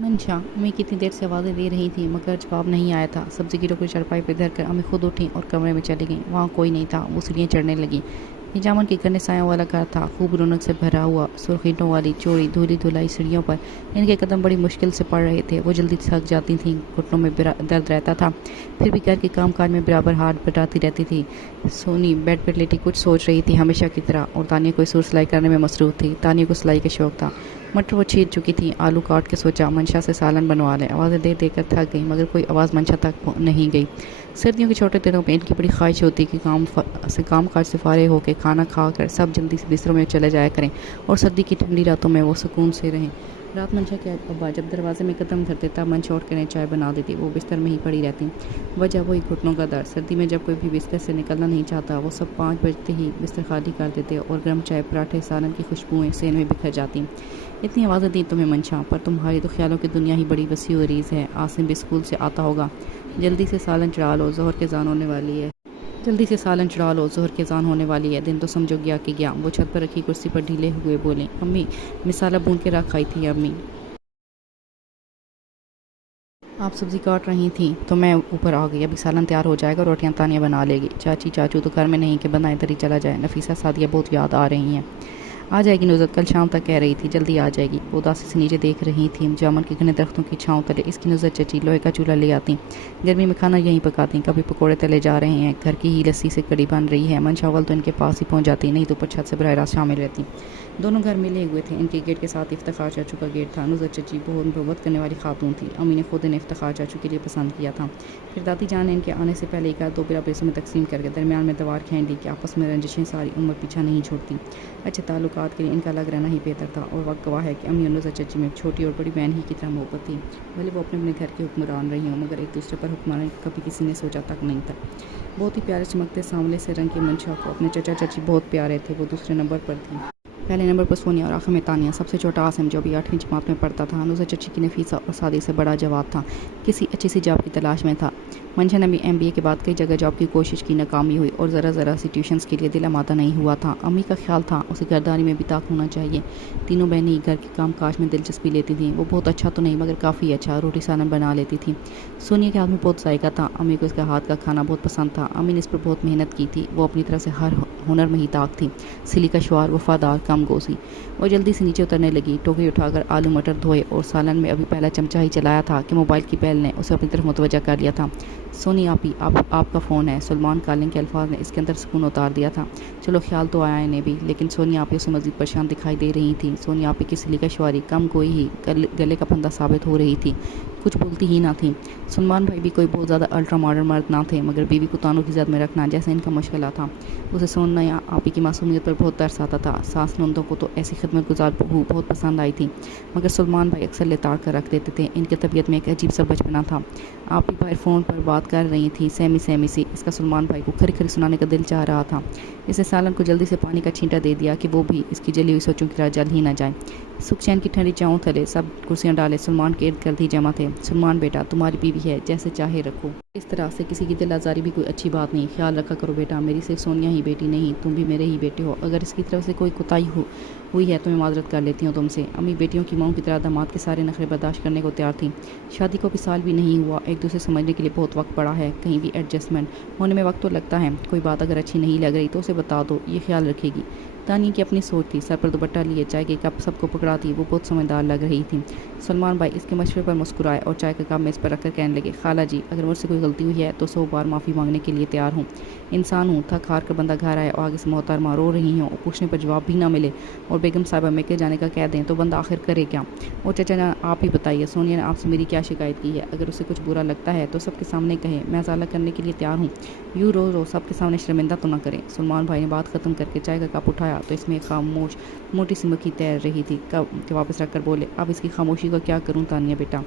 मंशा, अम्मी कितनी देर से आवाज़ें दे रही थी मगर जवाब नहीं आया था। सब्जी की टोकरी चारपाई पर धर कर अम्मी खुद उठी और कमरे में चली गईं। वहाँ कोई नहीं था। वो सीढ़ियाँ चढ़ने लगी। ये जामुन के घने सायों वाला घर था, खूब रौनक से भरा हुआ। सुर्खीटों वाली चौड़ी धुली धुलाई सीढ़ियों पर इनके कदम बड़ी मुश्किल से पड़ रहे थे। वो जल्दी थक जाती थीं, घुटनों में दर्द रहता था, फिर भी घर के काम काज में बराबर हाथ बटाती रहती थी। सोनी बेड पर लेटी कुछ सोच रही थी हमेशा की तरह, और तानिया कोई सूट सिलाई करने में मसरूफ़ थी। तानिया को सिलाई का शौक था। मटर वो छील चुकी थी। आलू काट के सोचा मंशा से सालन बनवा लें। आवाज़ें दे देकर थक गई मगर कोई आवाज़ मंशा तक नहीं गई। सर्दियों के छोटे दिनों में इनकी बड़ी ख्वाहिश होती कि काम काज से फारिग होकर खाना खाकर सब जल्दी से बिस्तरों में चले जाया करें और सर्दी की ठंडी रातों में वो सुकून से रहें। रात मंशा के अब्बा जब दरवाजे में कदम धरते तब मंशा उठ कर चाय बना देती। वो बिस्तर में ही पड़ी रहती। वजह वही घुटनों का दर्द। सर्दी में जब कोई भी बिस्तर से निकलना नहीं चाहता, वो सब 5 बजते ही बिस्तर खाली कर देते और गर्म चाय, पराठे, सालन की खुशबुएं सेन में बिखर जाती। इतनी आवाज़ें दी तुम्हें मंशा, पर तुम्हारी तो ख्यालों की दुनिया ही बड़ी वसी और रीज़ है। आसिम भी स्कूल से आता होगा। जल्दी से सालन चढ़ा लो, ज़ोहर के अज़ान होने वाली है। दिन तो समझो गया कि गया। वो छत पर रखी कुर्सी पर ढीले हुए बोले, अम्मी मिसाला भून के रख आई थी अम्मी। आप सब्ज़ी काट रही थी तो मैं ऊपर आ गई। अभी सालन तैयार हो जाएगा, रोटियां तानिया बना लेगी। चाची चाचू तो घर में नहीं कि बंदा इधर ही चला जाए। नफीसा सादिया बहुत याद आ रही हैं। आ जाएगी नुज़रत, कल शाम तक कह रही थी जल्दी आ जाएगी। वो उदासी से नीचे देख रही थी जामुन के घने दरख्तों की छाँव तले। इसकी नुज़रत चची लोहे का चूल्हा ले आती, गर्मी में खाना यहीं पकाती। कभी पकोड़े तले जा रहे हैं, घर की ही लस्सी से कड़ी बन रही है। मंशा अव्वल तो इनके पास ही पहुंच जाती, नहीं तो ऊपर छत से बराह रास्त शामिल रहती। दोनों घर मिले हुए थे। इनके गेट के साथ इफ्तिखार चाचू का गेट था। नुज़रत चची बहुत मुहब्बत करने वाली खातून थी। अम्मी ने खुद इन्हें इफ्तिखार चाचू के लिए पसंद किया था। फिर दादी जान ने इनके आने से पहले एक दो बिरा पैसों में तकसीम करके दरमियान में दवार खींच दी कि आपस में रंजिशें सारी उम्र पीछा नहीं छोड़ती। अच्छे ताल्लुकात के लिए इनका अलग रहना ही बेहतर था। और वक्त गवाह है कि अम्मी और नुज़रत चची में छोटी और बड़ी बहन ही की तरह मोहब्बत थी। भले वो अपने अपने घर के हुक्मरान रही हों, मगर एक दूसरे पर हुक्मरान कभी किसी ने सोचा तक नहीं था। बहुत ही प्यारे चमकते सांवले से रंग की मंशा को अपने चचा चाची बहुत प्यारे थे। वो दूसरे नंबर पर थी। पहले नंबर पर सोनिया और आखिर में तानिया। सबसे छोटा आसिम जो भी 8वीं जमात में पढ़ता था। नुज़रत चची की नफीसा और सादी से बड़ा जवाब था, किसी अच्छी सी जॉब की तलाश में था। मंशा ने भी MBA के बाद कई जगह जॉब की कोशिश की, नाकामी हुई और ज़रा सी ट्यूशन्स के लिए दिल आमादा नहीं हुआ था। अम्मी का ख्याल था उसे घरदारी में भी ताक होना चाहिए। तीनों बहनें घर के काम काज में दिलचस्पी लेती थीं। वो बहुत अच्छा तो नहीं मगर काफ़ी अच्छा रोटी सालन बना लेती थी। सोनिया के हाथ में बहुत जायका था। अम्मी को इसका हाथ का खाना बहुत पसंद था। अम्मी ने इस पर बहुत मेहनत की थी। वो अपनी तरह से हर हुनर में ही ताक थी। सिली का शुआर, वफादार, कम गोसी। और जल्दी से नीचे उतरने लगी। टोकरी उठाकर आलू मटर धोए और सालन में अभी पहला चमचा ही चलाया था कि मोबाइल की बेल ने उसे अपनी तरफ मुतवज्जा कर लिया था। सोनी आपी, आपका फ़ोन है। सलमान कॉलिंग के अल्फाज ने इसके अंदर सुकून उतार दिया था। चलो ख्याल तो आया इन्हें भी, लेकिन सोनी आपी उसे मज़ीद परेशान दिखाई दे रही थी। सोनी आपी की सिली का शुआरी कम कोई ही गले का फंदा साबित हो रही थी। कुछ बोलती ही ना थी। सलमान भाई भी कोई बहुत ज़्यादा अल्ट्रा मॉडर्न मर्द ना थे, मगर बीवी को तानों की ज़द में रखना जैसे इनका मुश्किल था। उसे सोना या आपी की मासूमियत पर बहुत तरस आता था। सास नंदों को तो ऐसी खिदमत गुजार बहू बहुत पसंद आई थी, मगर सलमान भाई अक्सर लेताड़ कर रख देते थे। इनकी तबीयत में एक अजीब सा बचपना था। आप ही भाई फ़ोन पर बात कर रही थी, सहमी सी। इसका सलमान भाई को खरी खरी सुनाने का दिल चाह रहा था। इसने सालन को जल्दी से पानी का छींटा दे दिया कि वो भी इसकी जली हुई सोचों की तरह जल ही ना जाए। सुख चैन की ठंडी चाहों थले सब कुर्सियां डाले सलमान के इर्द गिर्द ही जमा थे। सलमान बेटा, तुम्हारी बीवी है, जैसे चाहे रखो। इस तरह से किसी की दिल आज़ारी भी कोई अच्छी बात नहीं। ख्याल रखा करो बेटा, मेरी सिर्फ सोनिया ही बेटी नहीं, तुम भी मेरे ही बेटे हो। अगर इसकी तरफ से कोई कोताही हुई है तो मैं माजरत कर लेती हूँ तुमसे। अम्मी बेटियों की माँओं की तरह दामाद के सारे नखरे बर्दाश्त करने को तैयार थी। शादी को भी साल भी नहीं हुआ। एक दूसरे समझने के लिए बहुत वक्त पड़ा है। कहीं भी एडजस्टमेंट होने में वक्त तो लगता है। कोई बात अगर अच्छी नहीं लग रही तो उसे बता दो, ये ख्याल रखेगी। तानिया की अपनी सोच थी। सर पर दुपट्टा लिए चाय के कप सबको पकड़ाती। वो बहुत समझदार लग रही थी। सलमान भाई इसके मशवरे पर मुस्कुराए और चाय का कप मेज़ पर रखकर कहने लगे, खाला जी, अगर मुझसे कोई गलती हुई है तो 100 बार माफ़ी मांगने के लिए तैयार हूँ। इंसान हूँ, थक हार कर बंदा घर आए और आगे से मोहतरमा रो रही हूँ और पूछने पर जवाब भी ना मिले और बेगम साहिबा मेके जाने का कह दें तो बंदा आखिर करे क्या। और चाचा जान आप ही बताइए, सोनिया ने आपसे मेरी क्या शिकायत की है? अगर उसे कुछ बुरा लगता है तो सबके सामने कहे, मैं अज़ाला करने के लिए तैयार हूँ। यूँ रोज़ सबके सामने शर्मिंदा तो ना करें। सलमान भाई ने बात ख़त्म करके चाय का कप उठाया तो इसमें खामोश मोटी सी मक्खी तैर रही थी। कब के वापस रख कर बोले, अब इसकी खामोशी को क्या करूं तानिया बेटा,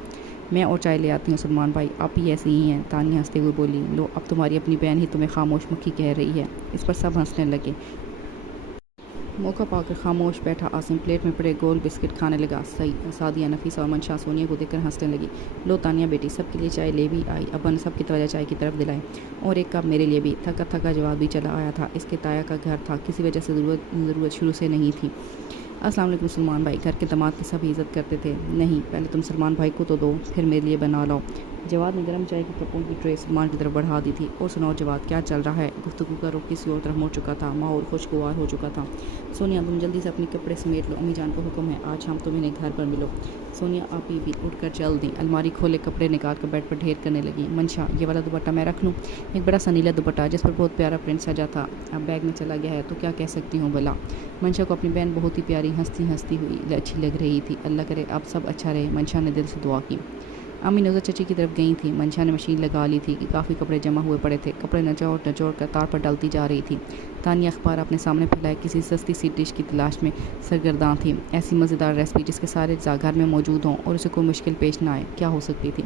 मैं और चाय ले आती हूँ। सलमान भाई, आप ही ऐसे ही हैं। तानिया हंसते हुए बोली, लो अब तुम्हारी अपनी बहन ही तुम्हें खामोश मक्खी कह रही है। इस पर सब हंसने लगे। मौका पाकर खामोश बैठा आसिम प्लेट में पड़े गोल बिस्किट खाने लगा। सादिया, नफीसा और मंशा सोनिया को देखकर हंसने लगी। लो तानिया बेटी, सबके लिए चाय ले भी आई। अब्बा ने सबकी तवज्जो चाय की तरफ दिलाई और एक कप मेरे लिए भी। थका थका जवाब भी चला आया था। इसके ताया का घर था, किसी वजह से ज़रूरत शुरू से नहीं थी। अस्सलाम वालेकुम सलमान भाई, घर के दामाद की सब इज़्ज़त करते थे। नहीं, पहले तुम सलमान भाई को तो दो, फिर मेरे लिए बना लाओ। जवाद ने गर्म चाय की कपों की ट्रे सलमान की तरफ बढ़ा दी थी। और सुनाओ जवाद, क्या चल रहा है? गुफ्तगू का रुख किसी और तरफ मुड़ चुका था, माहौल खुशगवार हो चुका था। सोनिया, तुम जल्दी से अपने कपड़े समेट लो, अम्मी जान को हुक्म है आज शाम तुम इन्हें घर पर मिलो। सोनिया आपी भी उठकर चल दी, अलमारी खोले कपड़े निकाल कर बेड पर ढेर करने लगी। मंशा, ये वाला दुपट्टा मैं रख लूँ? एक बड़ा सा नीला दुपट्टा जिस पर बहुत प्यारा प्रिंट सजा था, अब बैग में चला गया है तो क्या कह सकती हूँ भला। मंशा को अपनी बहन बहुत ही प्यारी हंसती हंसती हुई अच्छी लग रही थी। अल्लाह करे अब सब अच्छा रहे, मंशा ने दिल से दुआ की। अम्मी नुज़रत चची की तरफ गई थी। मंशा ने मशीन लगा ली थी कि काफ़ी कपड़े जमा हुए पड़े थे। कपड़े नचोड़ नचोड़ कर तार पर डालती जा रही थी। तानिया अखबार अपने सामने फैलाए किसी सस्ती सी डिश की तलाश में सरगर्दां थी। ऐसी मज़ेदार रेसिपी जिसके सारे अज्जा घर में मौजूद हों और उसे कोई मुश्किल पेश ना आए, क्या हो सकती थी।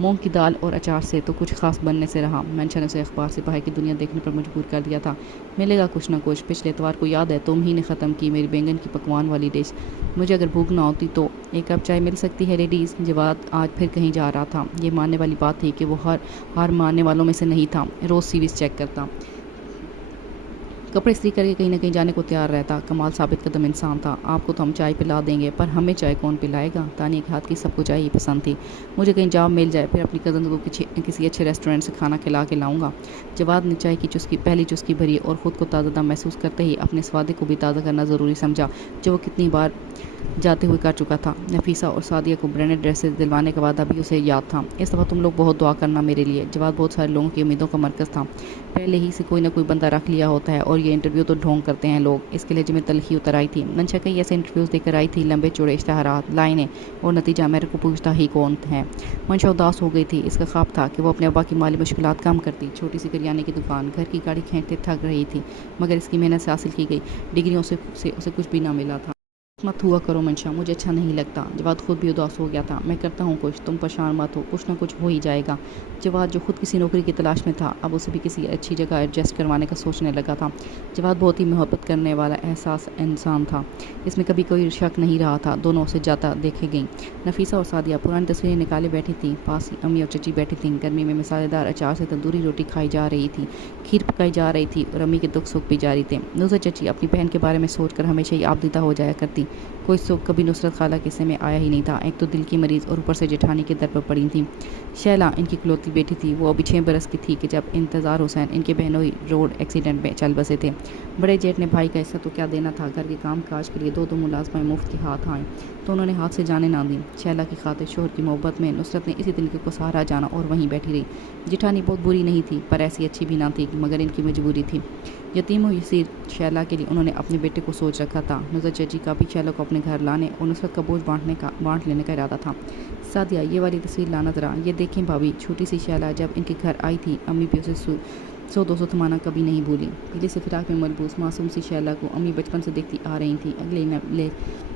मूंग की दाल और अचार से तो कुछ खास बनने से रहा। मंशा ने उसे अखबार से बाहर की दुनिया देखने पर मजबूर कर दिया था। मिलेगा कुछ ना कुछ। पिछले एतवार को याद है तुम ही ने ख़त्म की मेरी बैंगन की पकवान वाली डिश। मुझे अगर भूख ना होती तो एक कप चाय मिल सकती है लेडीज़। जवाद आज फिर कहीं जा रहा था। ये मानने वाली बात थी कि वो हार मानने वालों में से नहीं था। रोज़ सीरीज़ चेक करता, कपड़े इस्त्री करके कहीं ना कहीं जाने को तैयार रहता। कमाल साबित कदम इंसान था। आपको तो हम चाय पिला देंगे पर हमें चाय कौन पिलाएगा। तानिया के हाथ की सबको चाय ही पसंद थी। मुझे कहीं जॉब मिल जाए फिर अपनी कज़न को किसी अच्छे रेस्टोरेंट से खाना खिला के लाऊंगा। जवाद ने चाय की पहली चुस्की भरी और ख़ुद को ताज़ा महसूस करते ही अपने स्वादे को भी ताज़ा करना ज़रूरी समझा जो वो कितनी बार जाते हुए कर चुका था। नफीसा और सादिया को ब्रांडेड ड्रेसेस दिलवाने का वादा भी उसे याद था। इस दफ़ा तुम लोग बहुत दुआ करना मेरे लिए। जवाद बहुत सारे लोगों की उम्मीदों का मरकज़ था। पहले ही से कोई ना कोई बंदा रख लिया होता है और ये इंटरव्यू तो ढोंग करते हैं लोग। इसके लिए जिम्मे तलखी उतर आई थी। मंशा कई ऐसे इंटरव्यूज़ देकर आई थी, लंबे चौड़े इश्तहारात, लाइनें और नतीजा मेरे को पूछता ही कौन है। मंशा उदास हो गई थी। इसका ख्वाब था कि वो अपने अब्बा की माली मुश्किलात कम करती। छोटी सी करियाने की दुकान, घर की गाड़ी खींचते थक रही थी मगर इसकी मेहनत से हासिल की गई डिग्रियों से उसे कुछ भी ना मिला था। मत हुआ करो मंशा, मुझे अच्छा नहीं लगता। जवाद खुद भी उदास हो गया था। मैं करता हूँ कुछ, तुम परेशान मत हो, कुछ ना कुछ हो ही जाएगा। जवाद जो खुद किसी नौकरी की तलाश में था अब उसे भी किसी अच्छी जगह एडजस्ट करवाने का सोचने लगा था। जवाद बहुत ही मोहब्बत करने वाला एहसास इंसान था, इसमें कभी कोई शक नहीं रहा था। दोनों उसे जाता देखे गईं। नफीसा और सादिया पुरानी तस्वीरें निकाले बैठी थी। पास ही अम्मी और चची बैठी थीं। गर्मी में मसालेदार अचार से तंदूरी रोटी खाई जा रही थी, खीर पकाई जा रही थी और अम्मी के दुख सुख भी जारी थे। नुज़रत चची अपनी बहन के बारे में सोचकर हमेशा ही आबदीदा हो जाया करती। कोई सुख कभी नुसरत खाला के हिस्से में आया ही नहीं था। एक तो दिल की मरीज़ और ऊपर से जेठानी के दर पर पड़ी थी। शैला इनकी इकलौती बेटी थी। वो अभी 6 बरस की थी कि जब इंतज़ार हुसैन इनके बहनों ही रोड एक्सीडेंट में चल बसे थे। बड़े जेठ ने भाई का हिस्सा तो क्या देना था, घर के काम काज के लिए दो मुलाजमाएं मुफ्त के हाथ आएँ तो उन्होंने हाथ से जाने ना दी। शैला की खातिर शोहर की मोहब्बत में नुसरत ने इसी तरीके को सहारा जाना और वहीं बैठी रही। जेठानी बहुत बुरी नहीं थी पर ऐसी अच्छी भी ना थी मगर इनकी मजबूरी थी। यतीम और यसीर शैला के लिए उन्होंने अपने बेटे को सोच रखा था। नुज़रत चची का भी शैला को अपने घर लाने और नुसरत का बोझ बांट लेने का इरादा था। सादिया, ये वाली तस्वीर लाना ज़रा, ये देखें भाभी। छोटी सी शैला जब इनके घर आई थी अम्मी भी उसे 100-200 थमाना कभी नहीं भूली। पीले से फिराक में मलबूस मासूम सी शैला को अम्मी बचपन से देखती आ रही थी। अगले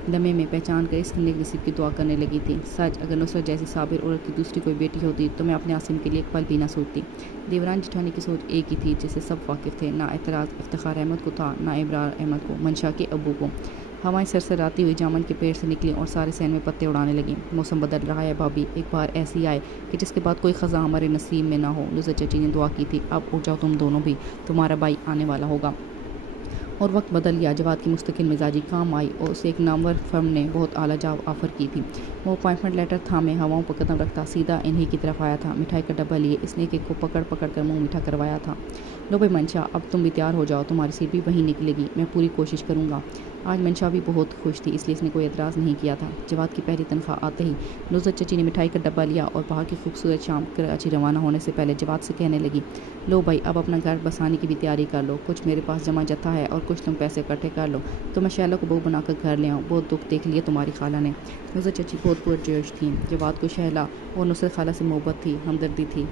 लम्हे में पहचान कर इसके नेक नसीब की दुआ करने लगी थी। सच अगर नुसरत जैसी साबिर औरत की दूसरी कोई बेटी होती तो मैं अपने आसिम के लिए एक पल भी ना सोचती। देवरान जिठानी की सोच एक ही थी जिससे सब वाकिफ़ थे। ना एतराज़ इफ्तिखार अहमद को था ना इब्रार अहमद को, मंशा के अब्बू को। हवाएं सरसराती हुई जामन के पेड़ से निकली और सारे सहन में पत्ते उड़ाने लगी। मौसम बदल रहा है भाभी, एक बार ऐसी आए कि जिसके बाद कोई ख़ज़ा हमारे नसीब में ना हो। नुज़रत चची ने दुआ की थी, अब उठ जाओ तुम दोनों भी, तुम्हारा भाई आने वाला होगा। और वक्त बदल गया। जवाद की मुस्तकिल मिजाजी काम आई और उसे एक नामवर फर्म ने बहुत आला जॉब ऑफ़र की थी। वो अपॉइंटमेंट लेटर थामे हवाओं पर कदम रखता सीधा इन्हीं की तरफ आया था। मिठाई का डब्बा लिए इसने केक को पकड़ कर मुंह मीठा करवाया था। लो भाई मंशा, अब तुम भी तैयार हो जाओ, तुम्हारी सीट भी वहीं निकलेगी, मैं पूरी कोशिश करूँगा। आज मंशा भी बहुत खुश थी इसलिए इसने कोई एतराज़ नहीं किया था। जवाद की पहली तनख्वाह आते ही नुज़रत चची ने मिठाई का डब्बा लिया और बाहर की खूबसूरत शाम कराची रवाना होने से पहले जवाद से कहने लगी, लो भाई अब अपना घर बसाने की भी तैयारी कर लो। कुछ मेरे पास जमा जत्था है और कुछ तुम पैसे इकट्ठे कर लो तो मैं शैला को बहू बनाकर घर ले आऊँ। बहुत दुख देख लिया तुम्हारी खाला ने। नुज़रत चची बहुत पुरजोश थी। जवाद को शैला और नुसरत खाला से मोहब्बत थी, हमदर्दी थी।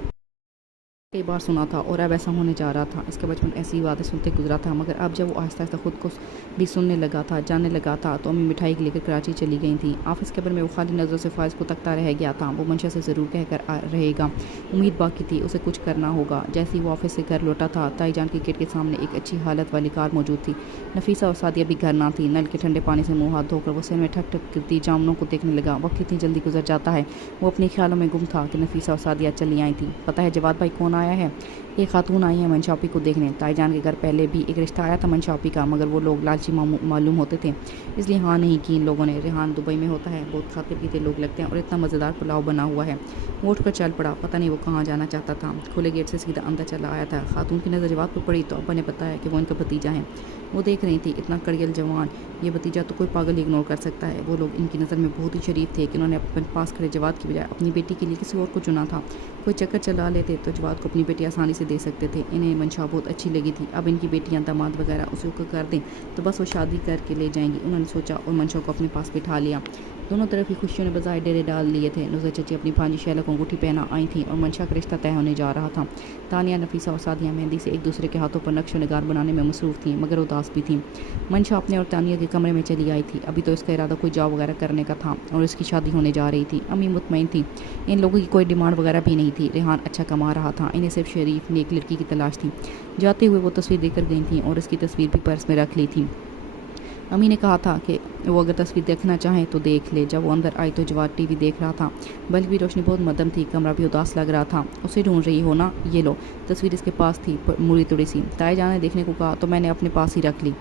कई बार सुना था और अब ऐसा होने जा रहा था। इसका बचपन ऐसी बातें सुनते गुजरा था मगर अब जब वो आहिस्ता आहिस्ता खुद को भी सुनने लगा था, जानने लगा था तो अम्मी मिठाई लेकर कराची चली गई थी। ऑफिस के में वो खाली नज़रों से फाइज को तकता रह गया था। वो मंशा से ज़रूर कहकर रहेगा, उम्मीद बाकी थी उसे कुछ करना होगा। जैसे ही वो ऑफिस से घर लौटा था ताई जान के गेट के सामने एक अच्छी हालत वाली कार मौजूद थी। नफीसा और सादिया भी घर ना थी। नल के ठंडे पानी से मुँह हाथ धोकर वो सर में ठक ठक गिरती जामुनों को देखने लगा। वक्त कितनी जल्दी गुजर जाता है। वो अपने ख्यालों में गुम था कि नफीसा और सादिया चली आई थी। पता है जवाद भाई कौन आया आया है। एक खातून आई है मंशा आपी को देखने। ताई जान के घर पहले भी एक रिश्ता आया था मंशा आपी का, मगर वो लोग लालची मालूम होते थे, इसलिए हाँ नहीं की इन लोगों ने। रेहान दुबई में होता है, बहुत खाते पीते लोग लगते हैं और इतना मज़ेदार पुलाव बना हुआ है। वो उठ कर चल पड़ा, पता नहीं वो कहाँ जाना चाहता था। खुले गेट से सीधा अंदर चला आया था। खातून की नज़र जवाब पर पड़ी तो अब्बा ने बताया कि वो इनका भतीजा है। वो देख रही थी, इतना कड़ियल जवान, ये भतीजा तो कोई पागल इग्नोर कर सकता है। वो लोग इनकी नज़र में बहुत ही शरीफ थे कि उन्होंने अपने पास खड़े जवाद की बजाय अपनी बेटी के लिए किसी और को चुना था। कोई चक्कर चला लेते तो जवाद को अपनी बेटी आसानी से दे सकते थे। इन्हें मंशा बहुत अच्छी लगी थी। अब इनकी बेटियां दामाद वगैरह उसे को कर दें तो बस वो शादी करके ले जाएंगी, उन्होंने सोचा और मंशा को अपने पास बिठा लिया। दोनों तरफ की खुशियों ने बजाय डेरे डाल लिए थे। नुज़र चची अपनी भांजी शैला को अंगूठी पहना आई थी और मंशा का रिश्ता तय होने जा रहा था। तानिया, नफीसा और सादिया मेहंदी से एक दूसरे के हाथों पर नक्श निगार बनाने में मसरूफ़ थी, मगर उदास भी थी। मंशा अपने और तानिया के कमरे में चली आई थी। अभी तो इसका इरादा कोई जॉब वगैरह करने का था और इसकी शादी होने जा रही थी। अम्मी मुतमईन थी, इन लोगों की कोई डिमांड वगैरह भी नहीं थी। रेहान अच्छा कमा रहा था, इन्हें सिर्फ शरीफ नेक लड़की की तलाश थी। जाते हुए वो तस्वीर देकर गई थी और इसकी तस्वीर भी पर्स में रख ली थी। अम्मी ने कहा था कि वो अगर तस्वीर देखना चाहे तो देख ले। जब वो अंदर आई तो जवाद टीवी देख रहा था। बल्ब की रोशनी बहुत मध्यम थी, कमरा भी उदास लग रहा था। उसे ढूंढ रही हो ना, ये लो। तस्वीर इसके पास थी, मुड़ी तुड़ी सी। ताई जान ने देखने को कहा तो मैंने अपने पास ही रख ली।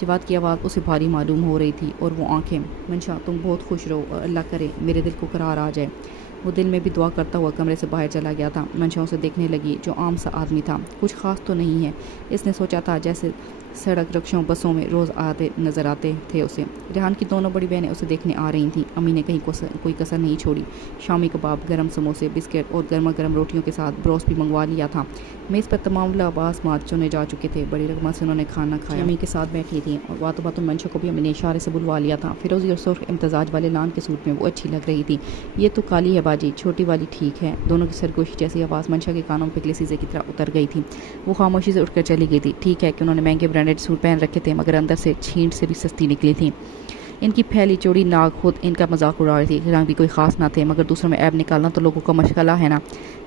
जवाद की आवाज़ उसे भारी मालूम हो रही थी और वो आंखें। मंशा, तुम बहुत खुश रहो और अल्लाह करे मेरे दिल को करार आ जाए। वो दिल में भी दुआ करता हुआ कमरे से बाहर चला गया था। मंशा उसे देखने लगी, जो आम सा आदमी था, कुछ खास तो नहीं है। इसने सोचा था जैसे सड़क रिक्शों बसों में रोज़ आते नज़र आते थे उसे। रेहान की दोनों बड़ी बहनें उसे देखने आ रही थीं। अम्मी ने कहीं कोई कसर नहीं छोड़ी। शामी कबाब, गरम समोसे, बिस्किट और गर्मा गर्म रोटियों के साथ ब्रोस्ट भी मंगवा लिया था। मेज़ पर तमाम लबास मात चुने जा चुके थे। बड़ी रकमा से उन्होंने खाना खाया। अम्मी के साथ बैठी थी और बातों बातों मंशा को भी अम्मी ने इशारे से बुलवा लिया था। फिरोजी और सुर्ख इम्तजाज वाले लान के सूट में वो अच्छी लग रही थी। ये तो काली है बाजी, छोटी वाली ठीक है। दोनों की सरगोशी जैसी आवाज़ मंशा के कानों पे शीशे की तरह उतर गई थी। वो खामोशी से उठकर चली गई थी। ठीक है कि उन्होंने महंगे ब्रांडेड सूट पहन रखे थे, मगर अंदर से छींट से भी सस्ती निकली थी। इनकी फैली चौड़ी नाक खुद इनका मजाक उड़ा रही थी। रंग भी कोई खास ना थे, मगर दूसरों में ऐब निकालना तो लोगों का मशगला है ना।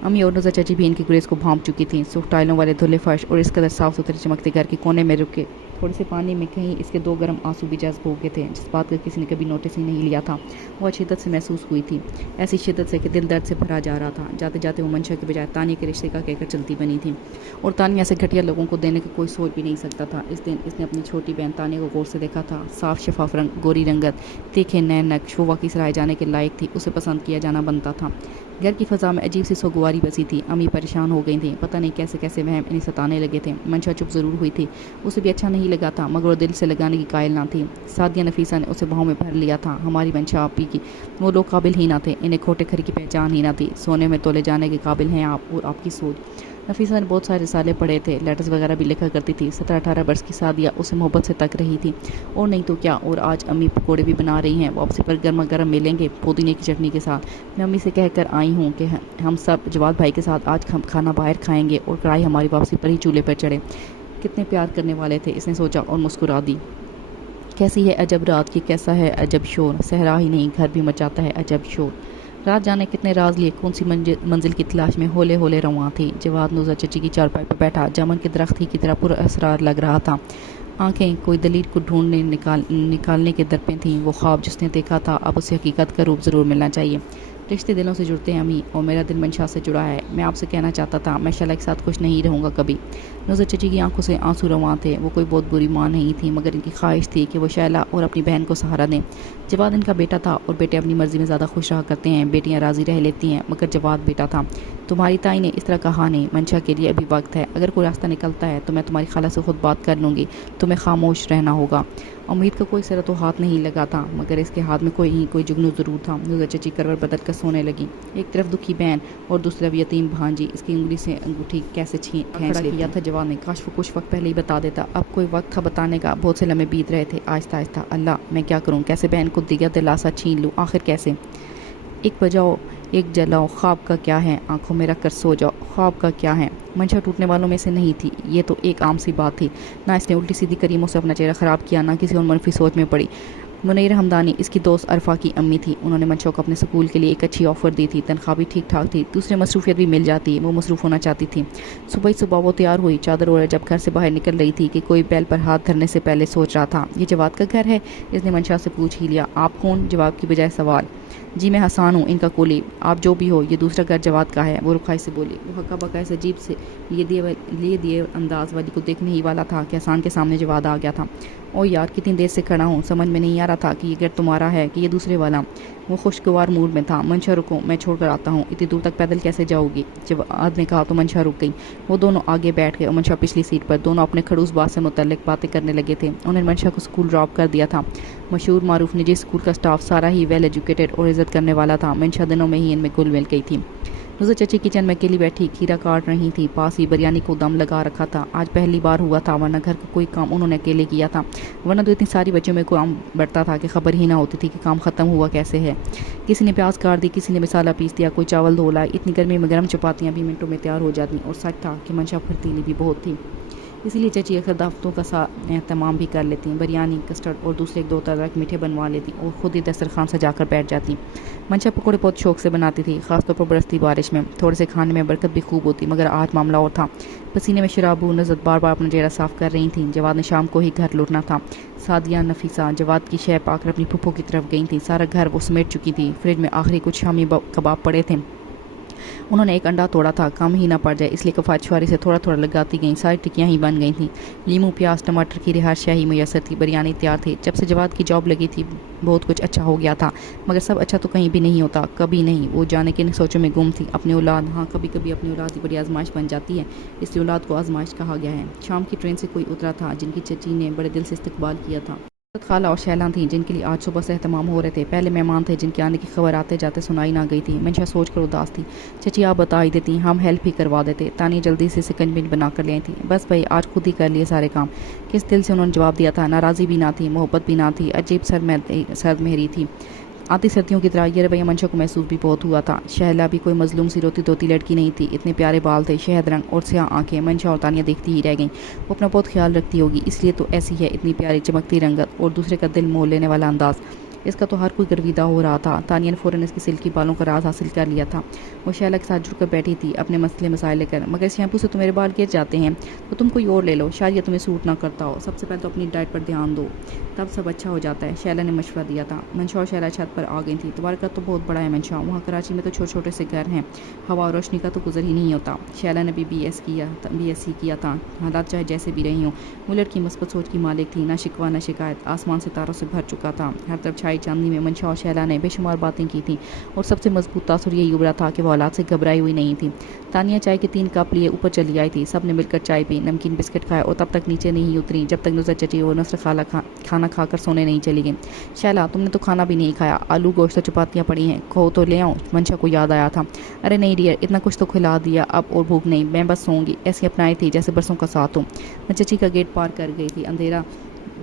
अम्मी और नुज़र चची भी इनकी गुरेज को भांप चुकी थी। सुख टाइलों वाले धुले फर्श और इस कदर साफ सुथरे चमकते घर के कोने में रुके थोड़े से पानी में कहीं इसके दो गर्म आंसू भी जज्ब हो गए थे, जिस बात का किसी ने कभी नोटिस ही नहीं लिया था। वो शिद्दत से महसूस हुई थी, ऐसी शिद्दत से कि दिल दर्द से भरा जा रहा था। जाते जाते वो मंशा के बजाय तानिया के रिश्ते का कहकर चलती बनी थी और तानिया से घटिया लोगों को देने का कोई सोच भी नहीं सकता था। इस दिन इसने अपनी छोटी बहन तानिया को गौर से देखा था। साफ शफाफ रंग, गोरी रंगत, तीखे नैन नक, शोभा की सराहे जाने के लायक थी। उसे पसंद किया जाना बनता था। घर की फ़ज़ा में अजीब सी सोगवारी बसी थी। अम्मी परेशान हो गई थी, पता नहीं कैसे कैसे वहम इन्हें सताने लगे थे। मंशा चुप ज़रूर हुई थी, उसे भी अच्छा नहीं लगा था, मगर वो दिल से लगाने की कायल ना थी। सादिया नफीसा ने उसे बाहों में भर लिया था। हमारी मंशा आपी की वो लोग काबिल ही ना थे, इन्हें खोटे खरी की पहचान ही ना थी। सोने में तोले जाने के काबिल हैं आप और आपकी सोच। नफीसा ने बहुत सारे रिसाले पढ़े थे, लेटर्स वगैरह भी लिखा करती थी। 17-18 वर्ष की सादिया उसे मोहब्बत से तक रही थी, और नहीं तो क्या। और आज अम्मी पकौड़े भी बना रही हैं, वापसी पर गर्मा गर्म मिलेंगे पुदीने की चटनी के साथ। मैं अम्मी से कह कर आई हूँ कि हम सब जवाद भाई के साथ आज खाना बाहर खाएंगे और कढ़ाई हमारी वापसी पर ही चूल्हे पर चढ़े। कितने प्यार करने वाले थे, इसने सोचा और मुस्कुरा दी। कैसी है अजब रात की, कैसा है अजब शोर, सहरा ही नहीं घर भी मचाता है अजब शोर। रात जाने कितने राज लिए, कौन सी मंजिल की तलाश में होले होले रवां थी। जवाद नुज़र चची की चारपाई पर बैठा जामन के दरख्त ही की तरह पूरा असरार लग रहा था। आंखें कोई दलील को ढूंढने निकालने के दर पे थीं। वो ख्वाब जिसने देखा था अब उसे हकीकत का रूप ज़रूर मिलना चाहिए। रिश्ते दिलों से जुड़ते हैं अम्मी, और मेरा दिल मंशा से जुड़ा है। मैं आपसे कहना चाहता था मैं शैला के साथ खुश नहीं रहूँगा कभी। नुज़र चची की आंखों से आंसू रवां थे। वो कोई बहुत बुरी माँ नहीं थी, मगर इनकी ख्वाहिश थी कि वो शैला और अपनी बहन को सहारा दें। जवाद इनका बेटा था और बेटे अपनी मर्ज़ी में ज़्यादा खुश रहा करते हैं, बेटियाँ राज़ी रह लेती हैं, मगर जवाद बेटा था। तुम्हारी ताई ने इस तरह कहा नहीं, मंशा के लिए अभी वक्त है। अगर कोई रास्ता निकलता है तो मैं तुम्हारी खाला से खुद बात कर लूँगी, तुम्हें खामोश रहना होगा। उम्मीद का कोई सर तो हाथ नहीं लगा था, मगर इसके हाथ में कोई जुगनू ज़रूर था। नुज़र चची करवट बदल कर सोने लगी। एक तरफ दुखी बहन और दूसरी तरफ यतीम भांजी। इसकी उंगली से अंगूठी कैसे खींच लिया था जवाब ने। काश वो कुछ वक्त पहले ही बता देता। अब कोई वक्त था बताने का। बहुत से लम्हे बीत रहे थे। आहिस्ता आहिस्ता अल्लाह मैं क्या करूँ, कैसे बहन को दिया दिलासा छीन लूँ, आखिर कैसे। एक बजाओ एक जलाओ, ख्वाब का क्या है, आंखों में रख कर सो जाओ, ख्वाब का क्या है। मंशा टूटने वालों में से नहीं थी, ये तो एक आम सी बात थी। ना इसने उल्टी सीधी करीमों से अपना चेहरा ख़राब किया, ना किसी और मनफी सोच में पड़ी। मुनैर हमदानी इसकी दोस्त अरफा की अम्मी थी। उन्होंने मंशा को अपने स्कूल के लिए एक अच्छी ऑफ़र दी थी। तनख्वाह भी ठीक ठाक थी, दूसरी मसरूफियत भी मिल जाती। वो मसरूफ़ होना चाहती थी। सुबह ही सुबह वो तैयार हुई, चादर ओढ़े जब घर से बाहर निकल रही थी कि कोई बैल पर हाथ धरने से पहले सोच रहा था ये जवाद का घर है। इसने मंशा से पूछ ही लिया, आप कौन? जवाब की बजाय सवाल। جی میں حسان ہوں ان کا کولی، آپ جو بھی ہو یہ دوسرا گھر جواد کا ہے، وہ رخائی سے بولی۔ وہ ہکا بکا اس عجیب سے لیے دیے انداز والی کو دیکھنے ہی والا تھا کہ حسان کے سامنے جواد آ گیا تھا۔ او یار کتنی دیر سے کھڑا ہوں، سمجھ میں نہیں آ رہا تھا کہ یہ گھر تمہارا ہے کہ یہ دوسرے والا۔ وہ خوشگوار موڈ میں تھا۔ منشا رکو، میں چھوڑ کر آتا ہوں، اتنی دور تک پیدل کیسے جاؤ گی؟ جواد نے کہا تو منشا رک گئی۔ وہ دونوں آگے بیٹھ گئے اور منشا پچھلی سیٹ پر۔ دونوں اپنے خڑوس بات سے متعلق باتیں کرنے لگے تھے۔ انہوں نے منشا کو اسکول ڈراپ کر دیا تھا۔ مشہور معروف نجی اسکول کا اسٹاف سارا ہی ویل ایجوکیٹڈ اور عزت کرنے والا تھا۔ منشا دنوں میں ہی ان میں گل مل گئی تھی۔ نصرت چچی کچن میں اکیلی بیٹھی کھیرا کاٹ رہی تھی، پاس ہی بریانی کو دم لگا رکھا تھا۔ آج پہلی بار ہوا تھا، ورنہ گھر کا کوئی کام انہوں نے اکیلے کیا تھا، ورنہ تو اتنی ساری بچوں میں کام بڑھتا تھا کہ خبر ہی نہ ہوتی تھی کہ کام ختم ہوا کیسے ہے۔ کسی نے پیاز کاٹ دی، کسی نے مسالہ پیس دیا، کوئی چاول دھو لائے۔ اتنی گرمی میں گرم چپاتیاں بھی منٹوں میں تیار ہو جاتی، اور سچ تھا کہ منشا پھرتیلی بھی بہت تھی، اسی لیے چچی اکثر دعوتوں کا اہتمام بھی کر لیتی، بریانی، کسٹرڈ اور دوسرے ایک دو طرح کے میٹھے بنوا لیتی اور خود ہی دسترخوان سجا کر بیٹھ جاتی۔ منشا پکوڑے بہت شوق سے بناتی تھی، خاص طور پر برستی بارش میں۔ تھوڑے سے کھانے میں برکت بھی خوب ہوتی، مگر آج معاملہ اور تھا۔ پسینے میں شرابو نزت بار بار اپنا چہرہ صاف کر رہی تھیں۔ جواد نے شام کو ہی گھر لوٹنا تھا۔ سعدیہ نفیسہ جواد کی شے پا کر اپنی پھپھو کی طرف گئی تھیں۔ سارا گھر وہ سمیٹ چکی تھی۔ فریج میں آخری کچھ شامی کباب پڑے تھے، انہوں نے ایک انڈا توڑا تھا، کم ہی نہ پڑ جائے اس لیے کفات چھواری سے تھوڑا تھوڑا لگاتی گئیں۔ ساری ٹکیاں ہی بن گئی تھیں، لیمو، پیاز، ٹماٹر کی ہر شے ہی میسر تھی۔ بریانی تیار تھی۔ جب سے جواد کی جاب لگی تھی بہت کچھ اچھا ہو گیا تھا، مگر سب اچھا تو کہیں بھی نہیں ہوتا، کبھی نہیں۔ وہ جانے کے سوچوں میں گم تھی۔ اپنی اولاد، ہاں کبھی کبھی اپنی اولاد ہی بڑی آزمائش بن جاتی ہے، اس لیے اولاد کو آزمائش کہا گیا ہے۔ شام کی ٹرین سے کوئی اترا تھا جن کی چچی نے بڑے دل سے استقبال کیا تھا۔ خالہ اور شیلان تھیں جن کے لیے آج صبح سے اہتمام ہو رہے تھے۔ پہلے مہمان تھے جن کے آنے کی خبر آتے جاتے سنائی نہ گئی تھی۔ منشا سوچ کر اداس تھی۔ چچی آپ بتا ہی دیتی، ہم ہیلپ ہی کروا دیتے۔ تانیہ جلدی سے سکنج بنا کر لے آئی تھی۔ بس بھائی آج خود ہی کر لیے سارے کام۔ کس دل سے انہوں نے جواب دیا تھا، ناراضی بھی نہ تھی، محبت بھی نہ تھی، عجیب سرد مہری تھی، آتی سردیوں کی طرح۔ یہ رویہ منشا کو محسوس بھی بہت ہوا تھا۔ شہلا بھی کوئی مظلوم سی روتی دھوتی لڑکی نہیں تھی، اتنے پیارے بال تھے، شہد رنگ اور سیاہ آنکھیں۔ منشا اور تانیہ دیکھتی ہی رہ گئیں۔ وہ اپنا بہت خیال رکھتی ہوگی، اس لیے تو ایسی ہے، اتنی پیاری چمکتی رنگت اور دوسرے کا دل موہ لینے والا انداز۔ اس کا تو ہر کوئی گرویدہ ہو رہا تھا۔ تانیہ نے فوراً اس کی سلکی بالوں کا راز حاصل کر لیا تھا۔ وہ شیلا کے ساتھ جڑ کر بیٹھی تھی اپنے مسئلے مسائل لے کر۔ مگر اس شیمپو سے تو میرے بال گر جاتے ہیں، تو تم کوئی اور لے لو، شاید یہ تمہیں سوٹ نہ کرتا ہو۔ سب سے پہلے تو اپنی ڈائٹ پر دھیان دو، تب سب اچھا ہو جاتا ہے، شیلا نے مشورہ دیا تھا۔ منشا اور شیلا چھت پر آ گئی تھیں۔ تمہارا گھر تو بہت بڑا ہے منشا، وہاں کراچی میں تو چھوٹے چھوٹے سے گھر ہیں، ہوا اور روشنی کا تو گزر ہی نہیں ہوتا۔ شیلا نے بھی بی ایس سی کیا تھا۔ حالات چاہے جیسے بھی رہی ہوں، وہ لڑکی مثبت سوچ کی مالک تھی، نہ شکوہ نہ شکایت، آسمان ستاروں سے بھر چکا تھا۔ ہر طرف چھائی چاندنی میں منشا اور شیلا نے بے شمار باتیں کی تھیں، اور سب سے مضبوط تاثر یہی ابھرا تھا کہ وہ حالات سے گھبرائی ہوئی نہیں تھی۔ تانیہ چائے کے 3 کپ لیے اوپر چلی آئی تھی۔ سب نے مل کر چائے پی، نمکین بسکٹ کھائے، اور تب تک نیچے نہیں اتری جب تک نصرت چچی اور نصرت خالہ کھانا کھا کر سونے نہیں چلی گئیں۔ شیلا تم نے تو کھانا بھی نہیں کھایا، آلو گوشت اور چپاتیاں پڑی ہیں، کھو تو لے آؤں؟ منشا کو یاد آیا تھا۔ ارے نہیں ڈیئر، اتنا کچھ تو کھلا دیا، اب اور بھوک نہیں، میں بس سوؤں گی۔ ایسی اپنائی تھی جیسے برسوں کا ساتھ ہو۔ میں چچی کا گیٹ پار کر گئی تھی، اندھیرا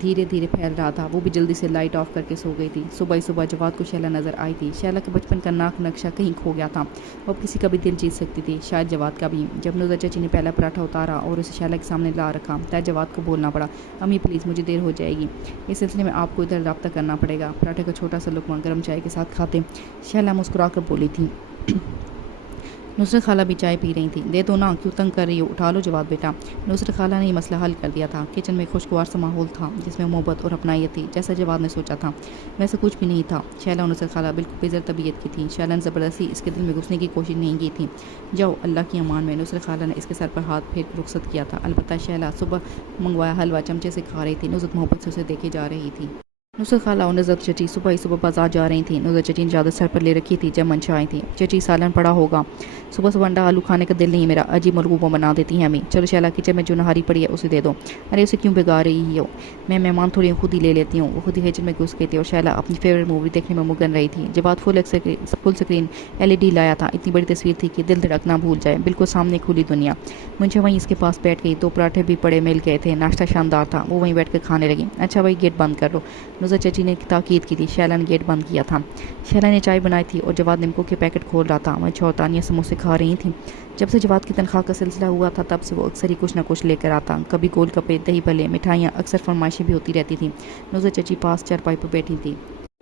دھیرے دھیرے پھیل رہا تھا، وہ بھی جلدی سے لائٹ آف کر کے سو گئی تھی۔ صبح ہی صبح جواد کو شیلا نظر آئی تھی۔ شیلا کے بچپن کا ناک نقشہ کہیں کھو گیا تھا، وہ اب کسی کا بھی دل جیت سکتی تھی، شاید جواد کا بھی۔ جب نصرت چچی نے پہلا پراٹھا اتارا اور اسے شیلا کے سامنے لا رکھا، تب جواد کو بولنا پڑا، امی پلیز مجھے دیر ہو جائے گی، اس سلسلے میں آپ کو ادھر رابطہ کرنا پڑے گا۔ پراٹھے کا چھوٹا سا لقمہ گرم چائے کے ساتھ کھاتے شیلا مسکرا کر بولی تھی۔ نصرت خالہ بھی چائے پی رہی تھیں۔ دے دو نا، کیوں تنگ کر رہی ہو، اٹھا لو جواد بیٹا۔ نصرت خالہ نے یہ مسئلہ حل کر دیا تھا۔ کچن میں خوشگوار سا ماحول تھا جس میں محبت اور اپنائیت تھی، جیسا جواد نے سوچا تھا ویسا کچھ بھی نہیں تھا۔ شیلا اور نصرت خالہ بالکل بیزر طبیعت کی تھیں۔ شیلا نے زبردستی اس کے دل میں گھسنے کی کوشش نہیں کی تھی۔ جاؤ اللہ کی امان میں، نصرت خالہ نے اس کے سر پر ہاتھ پھیر رخصت کیا تھا۔ البتہ شیلا صبح منگوایا حلوہ چمچے سے کھا رہی تھی۔ نصرت محبت سے اسے دیکھے جا رہی تھی۔ نصرت خالہ اور نصرت چچی صبح ہی صبح بازار جا رہی تھیں۔ نصرت چچی نے چادر سر پر لے رکھی تھی جب منشا آئی تھی۔ چچی سالن پڑا ہوگا، صبح صبح انڈا آلو کھانے کا دل نہیں میرا، عجیب ملغوبہ بنا دیتی ہیں امی۔ چلو شیلا کچن میں جو نہاری پڑی ہے اسے دے دو۔ ارے اسے کیوں بگا رہی ہو، میں مہمان تھوڑی خود ہی لے لیتی ہوں۔ وہ خود ہی کچن میں گھس گئی تھی اور شیلا اپنی فیوریٹ مووی دیکھنے میں مگن رہی تھی۔ جواد فل سکرین LED لایا تھا، اتنی بڑی تصویر تھی کہ دل دھڑکنا بھول جائے، بالکل سامنے کھلی دنیا۔ منشا وہیں اس کے پاس بیٹھ گئی، 2 پراٹھے بھی پڑے مل گئے تھے، ناشتہ شاندار تھا، وہ وہیں بیٹھ کر کھانے لگی۔ اچھا بھائی گیٹ بند کر لو، نصرت چچی نے تاکید کی تھی۔ شیلا نے گیٹ بند کیا تھا۔ شیلا نے چائے بنائی تھی اور جواد نمکوں کے پیکٹ کھول رہا تھا۔ منشا اور تانیہ سموسے کھا رہی تھیں۔ جب سے جواد کی تنخواہ کا سلسلہ ہوا تھا تب سے وہ اکثر ہی کچھ نہ کچھ لے کر آتا، کبھی گول گپے، دہی بھلے، مٹھائیاں، اکثر فرمائشیں بھی ہوتی رہتی تھیں۔ نصرت چچی پاس چارپائی پر بیٹھی تھی۔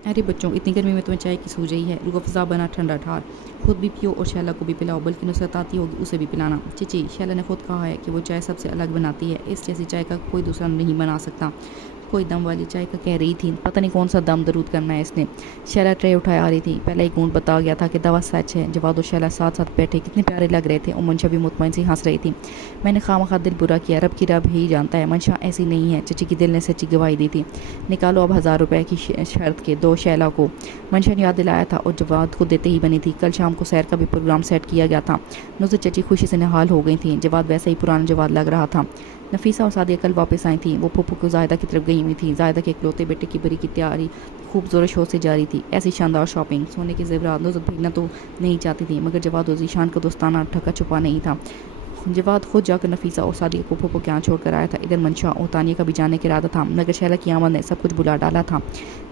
ارے بچوں، اتنی گرمی میں تمہیں چائے کی سوج رہی ہے، روح افزا بنا ٹھنڈا ٹھار، خود بھی پیو اور شیلا کو بھی پلاؤ، بلکہ نصرت آتی ہوگی اسے بھی پلانا۔ چچی، شیلا نے خود کہا ہے کہ وہ چائے سب سے الگ بناتی ہے، اس جیسی چائے کا کوئی دوسرا نہیں بنا سکتا۔ कोई दम वाली चाय का कह रही थी, पता नहीं कौन सा दम दरूद करना है इसने। शैला ट्रे उठाए आ रही थी, पहले ही घूंट बता गया था कि दवा सच है। जवाद और शैला साथ साथ बैठे कितने प्यारे लग रहे थे और मंशा भी मुतमईन से हंस रही थी। मैंने खामखा दिल बुरा किया, रब की रब ही जानता है मंशा ऐसी नहीं है। चची की दिल ने सच्ची गवाही दी थी। निकालो अब 1000 रुपए की शर्त के दो शैला को। मंशा ने याद दिलाया था और जवाद को देते ही बनी थी। कल शाम को सैर का भी प्रोग्राम सेट किया गया था। नुसरत चची खुशी से निहाल हो गई थी। जवाद वैसे ही पुराना जवाद लग रहा था। नफीसा और सादिया कल वापस आई थी। वो फूफू को जायदा की तरफ गई हुई थी। जायदा के इकलौते बेटे की बरी की तैयारी खूब जोर शोर से जारी थी। ऐसी शानदार शॉपिंग, सोने के जेवरात नुसरत भेजना तो नहीं चाहती थी, मगर जवाद और जीशान का दोस्ताना ठका छुपा नहीं था। जवाद खुद जाकर नफीसा और सादिया को फूफू के यहाँ छोड़ कर आया था। इधर मंशा और तानिया का भी जाने का इरादा था, मगर शैला की आमद ने सब कुछ बुला डाला था।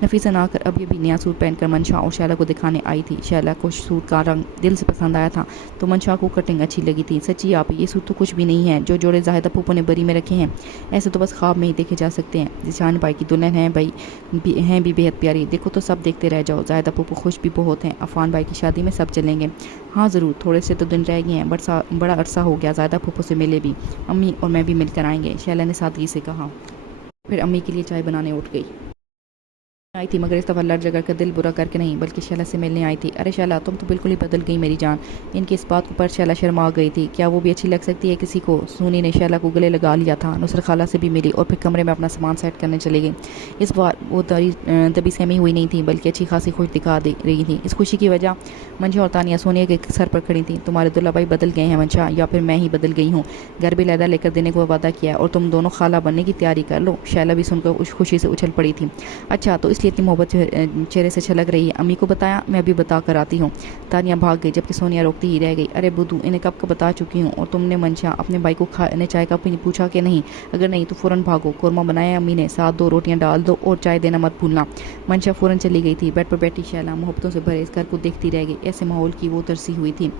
नफीसा ना आकर अभी अभी नया सूट पहनकर मंशा और शैला को दिखाने आई थी। शैला को सूट का रंग दिल से पसंद आया था तो मंशा को कटिंग अच्छी लगी थी। सच्ची आप, ये सूट तो कुछ भी नहीं है जो जोड़े जाहिदा फूफू ने बरी में रखे हैं। ऐसे तो बस ख्वाब में ही देखे जा सकते हैं। जीशान भाई की दुल्हन है भाई हैं भी बेहद प्यारी, देखो तो सब देखते रह जाओ। जाहिदा फूफू खुश भी बहुत हैं। अफान भाई की शादी में सब चलेंगे। हाँ ज़रूर, थोड़े से तो दिन रह गए हैं, बड़ा अरसा हो गया जायदा फूफू से मिले भी। अम्मी और मैं भी मिलकर आएंगे, शैला ने सादगी से कहा। फिर अम्मी के लिए चाय बनाने उठ गई आई थी, मगर इस दफ़ा लड़ झगड़ कर दिल बुरा करके नहीं, बल्कि शैला से मिलने आई थी। अरे शैला, तुम तो बिल्कुल ही बदल गई मेरी जान। इनकी इस बात पर शैला शर्मा गई थी। क्या वो भी अच्छी लग सकती है किसी को? सोनी ने शैला को गले लगा लिया था। नुसरत खाला से भी मिली और फिर कमरे में अपना सामान सेट करने चली गई। इस बार वो दबी सहमी हुई नहीं थी, बल्कि अच्छी खासी खुश दिखा दे रही थी। इस खुशी की वजह मंशा और तानिया सोनिया के सर पर खड़ी थी। तुम्हारे दुल्ला भाई बदल गए हैं मंशा, या फिर मैं ही बदल गई हूँ। घर भी लहदा लेकर देने को वादा किया है और तुम दोनों खाला बनने की तैयारी कर लो। शैला भी सुनकर उस खुशी से उछल पड़ी थी। अच्छा, तो इसलिए इतनी मोहब्बत चेहरे से छलक रही है। अम्मी को बताया? मैं अभी बता कर आती हूँ। तानिया भाग गई, जबकि सोनिया रोकती ही रह गई। अरे बुद्धू, इन्हें कब का बता चुकी हूँ। और तुमने मंशा अपने भाई को खाने चाय का पूछा कि नहीं? अगर नहीं तो फ़ौरन भागो। कोरमा बनाया अम्मी ने, साथ 2 रोटियां डाल दो और चाय देना मत भूलना। मंशा फ़ौरन चली गई थी। बेड पर बैठी शैला मोहब्बतों से भरे इस घर को देखती रह गई। ऐसे माहौल की वो तरसी हुई थी।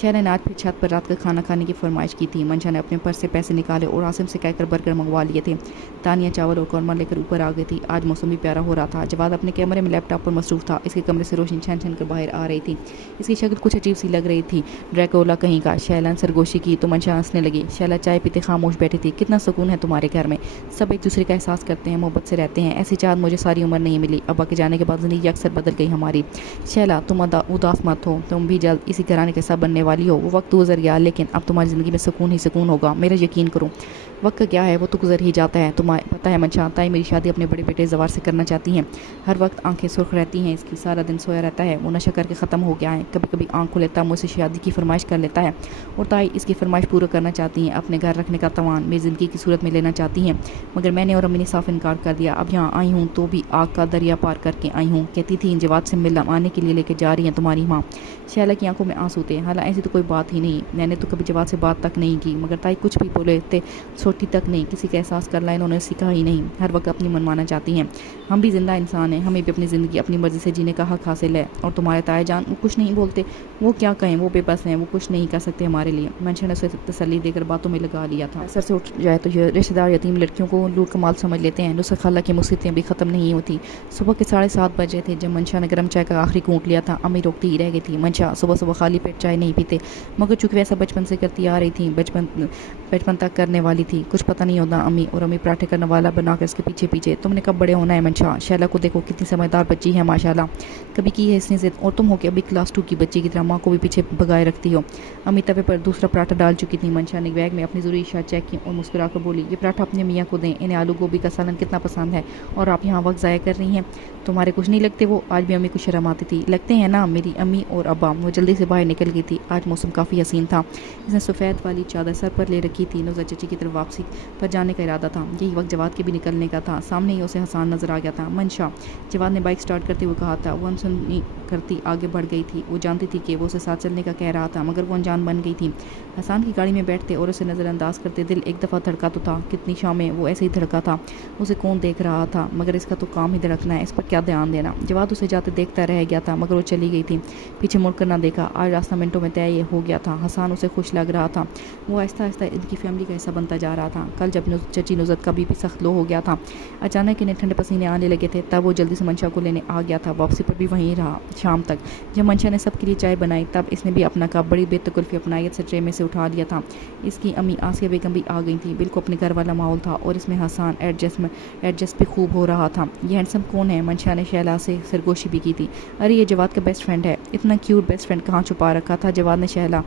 शैला ने आज फिर छत पर रात का खाना खाने की फरमाइश की थी। मंशा ने अपने पर्स से पैसे निकाले और आसिम से कहकर बर्गर मंगवा लिए थे। तानिया चावल और कौरमा लेकर ऊपर आ गई थी। आज मौसम भी प्यारा हो रहा था। जवाद अपने कैमरे में लैपटॉप पर मसरूफ था। इसके कमरे से रोशनी छन छन कर बाहर आ रही थी। इसकी शक्ल कुछ अजीब सी लग रही थी। ड्रैकोला कहीं का। शैला ने सरगोशी की तो मंशा हंसने लगी। शैला चाय पीते खामोश बैठी थी। कितना सुकून है तुम्हारे घर में, सब एक दूसरे का एहसास करते हैं, मोहब्बत से रहते हैं। ऐसी चाहत मुझे सारी उम्र नहीं मिली। अब्बा के जाने के बाद ज़िंदगी अक्सर बदल गई हमारी। शैला, तुम उदास मत हो, तुम भी जल्द इसी घराने के साथ बनने वाली हो। वो वक्त गुजर गया, लेकिन अब तुम्हारी ज़िंदगी में सुकून ही सुकून होगा। मेरा यकीन करो। वक्त क्या है, वो तो गुजर ही जाता है। तुम्हें पता है मंशा, ताई मेरी शादी अपने बड़े बेटे जवार से करना चाहती हैं। हर वक्त आंखें सुर्ख रहती हैं इसकी, सारा दिन सोया रहता है। वो नशा करके ख़त्म हो गया है। कभी कभी आंख को लेता मुझसे शादी की फरमाइश कर लेता है और ताई इसकी फरमाइश पूरा करना चाहती हैं। अपने घर रखने का तवान मेरी ज़िंदगी की सूरत में लेना चाहती हैं, मगर मैंने और अम्मी ने साफ इनकार कर दिया। अब यहाँ आई हूँ तो भी आग का दरिया पार करके आई हूँ। कहती थी जवाद से मिलना आने के लिए लेके जा रही हैं तुम्हारी माँ। शैला की आंखों में आंसू थे। हालांकि ऐसी तो कोई बात ही नहीं, मैंने तो कभी जवाद से बात तक नहीं की, मगर ताई कुछ भी बोले थे छोटी तक नहीं, किसी का एहसास करना इन्होंने सीखा ही नहीं। हर वक्त अपनी मनमाना चाहती हैं। हम भी जिंदा इंसान हैं, हमें भी अपनी ज़िंदगी अपनी मर्ज़ी से जीने का हक हासिल है। और तुम्हारे ताया जान, वो कुछ नहीं बोलते, वो क्या कहें, वो बेबस हैं, वो कुछ नहीं कर सकते हमारे लिए। मंशा ने उसे तसल्ली देकर बातों में लगा लिया था। सर से उठ जाए तो रिश्तेदार यतीम लड़कियों को लूट कमाल समझ लेते हैं। नुसरत खाला की मुसीबतें भी ख़त्म नहीं होती। सुबह के 7:30 बजे थे जब मंशा ने गर्म चाय का आखिरी घूंट लिया था। अम्मी रोकती ही रह गई थी। मंशा सुबह सुबह खाली पेट चाय नहीं पीते, मगर चूँकि वैसा बचपन से करती आ रही थी, बचपन तक करने वाली थी। कुछ पता नहीं होता अम्मी, और अम्मी पराठे करने वाला बनाकर इसके पीछे पीछे। तुमने कब बड़े होना है मंशा? शैला को देखो, कितनी समझदार बच्ची है माशाल्लाह। कभी की है इसने जिद, और तुम हो के अभी क्लास 2 की बच्ची की तरह माँ को भी पीछे भगाए रखती हो। अम्मी तवे पर दूसरा पराठा डाल चुकी थी। मंशा ने बैग में अपनी ज़रूरी अशिया चेक की और मुस्कुरा कर बोली, ये पराठा अपने मियाँ को दें, इन्हें आलू गोभी का सालन कितना पसंद है, और आप यहाँ वक्त ज़ाया कर रही हैं। तुम्हारे कुछ नहीं लगते वो? आज भी अम्मी को शर्म आती थी। लगते हैं ना मेरी अम्मी और अब्बा। वो जल्दी से बाहर निकल गई थी। आज मौसम काफ़ी हसीन था। इसने सफ़ेद वाली चादर सर पर ले रखी थी। नुसरत चची की तरफ वापसी पर जाने का इरादा था। यही वक्त जवाद के भी निकलने का था। सामने ही उसे हसान नजर आ गया था। मंशा, जवाद ने बाइक स्टार्ट करते हुए कहा था। वो अनसुनी करती आगे बढ़ गई थी। वो जानती थी कि वो उसे साथ चलने का कह रहा था, मगर वो अनजान बन गई थी। हसान की गाड़ी में बैठते और उसे नज़रअंदाज करते दिल एक दफ़ा धड़का तो था। कितनी शामें वो ऐसे ही धड़का था। उसे कौन देख रहा था, मगर इसका तो काम ही धड़कना है, इस पर क्या ध्यान देना। जवाद उसे जाते देखता रह गया था, मगर वो चली गई थी। पीछे मुड़कर ना देखा। आज रास्ता मिनटों में तय हो गया था। हसान उसे खुश लग रहा था। वो आहिस्ता आहिस्ता इनकी फैमिली का हिस्सा बनता जा رہا تھا۔ کل جب چچی نصرت کا BP سخت لو ہو گیا تھا، اچانک انہیں ٹھنڈے پسینے آنے لگے تھے، تب وہ جلدی سے منشا کو لینے آ گیا تھا۔ واپسی پر بھی وہیں رہا شام تک۔ جب منشا نے سب کے لیے چائے بنائی تب اس نے بھی اپنا کپ بڑی بے تکلفی اپنائیت سے ٹرے میں سے اٹھا لیا تھا۔ اس کی امی آسیہ بیگم بھی آ گئی تھی۔ بالکل اپنے گھر والا ماحول تھا اور اس میں حسان ایڈجسٹ بھی خوب ہو رہا تھا۔ یہ ہینڈسم کون ہے؟ منشا نے شہلا سے سرگوشی بھی کی تھی۔ ارے یہ جواد کا بیسٹ فرینڈ ہے۔ اتنا کیوٹ بیسٹ فرینڈ کہاں چھپا رکھا تھا؟ جواد نے شہلا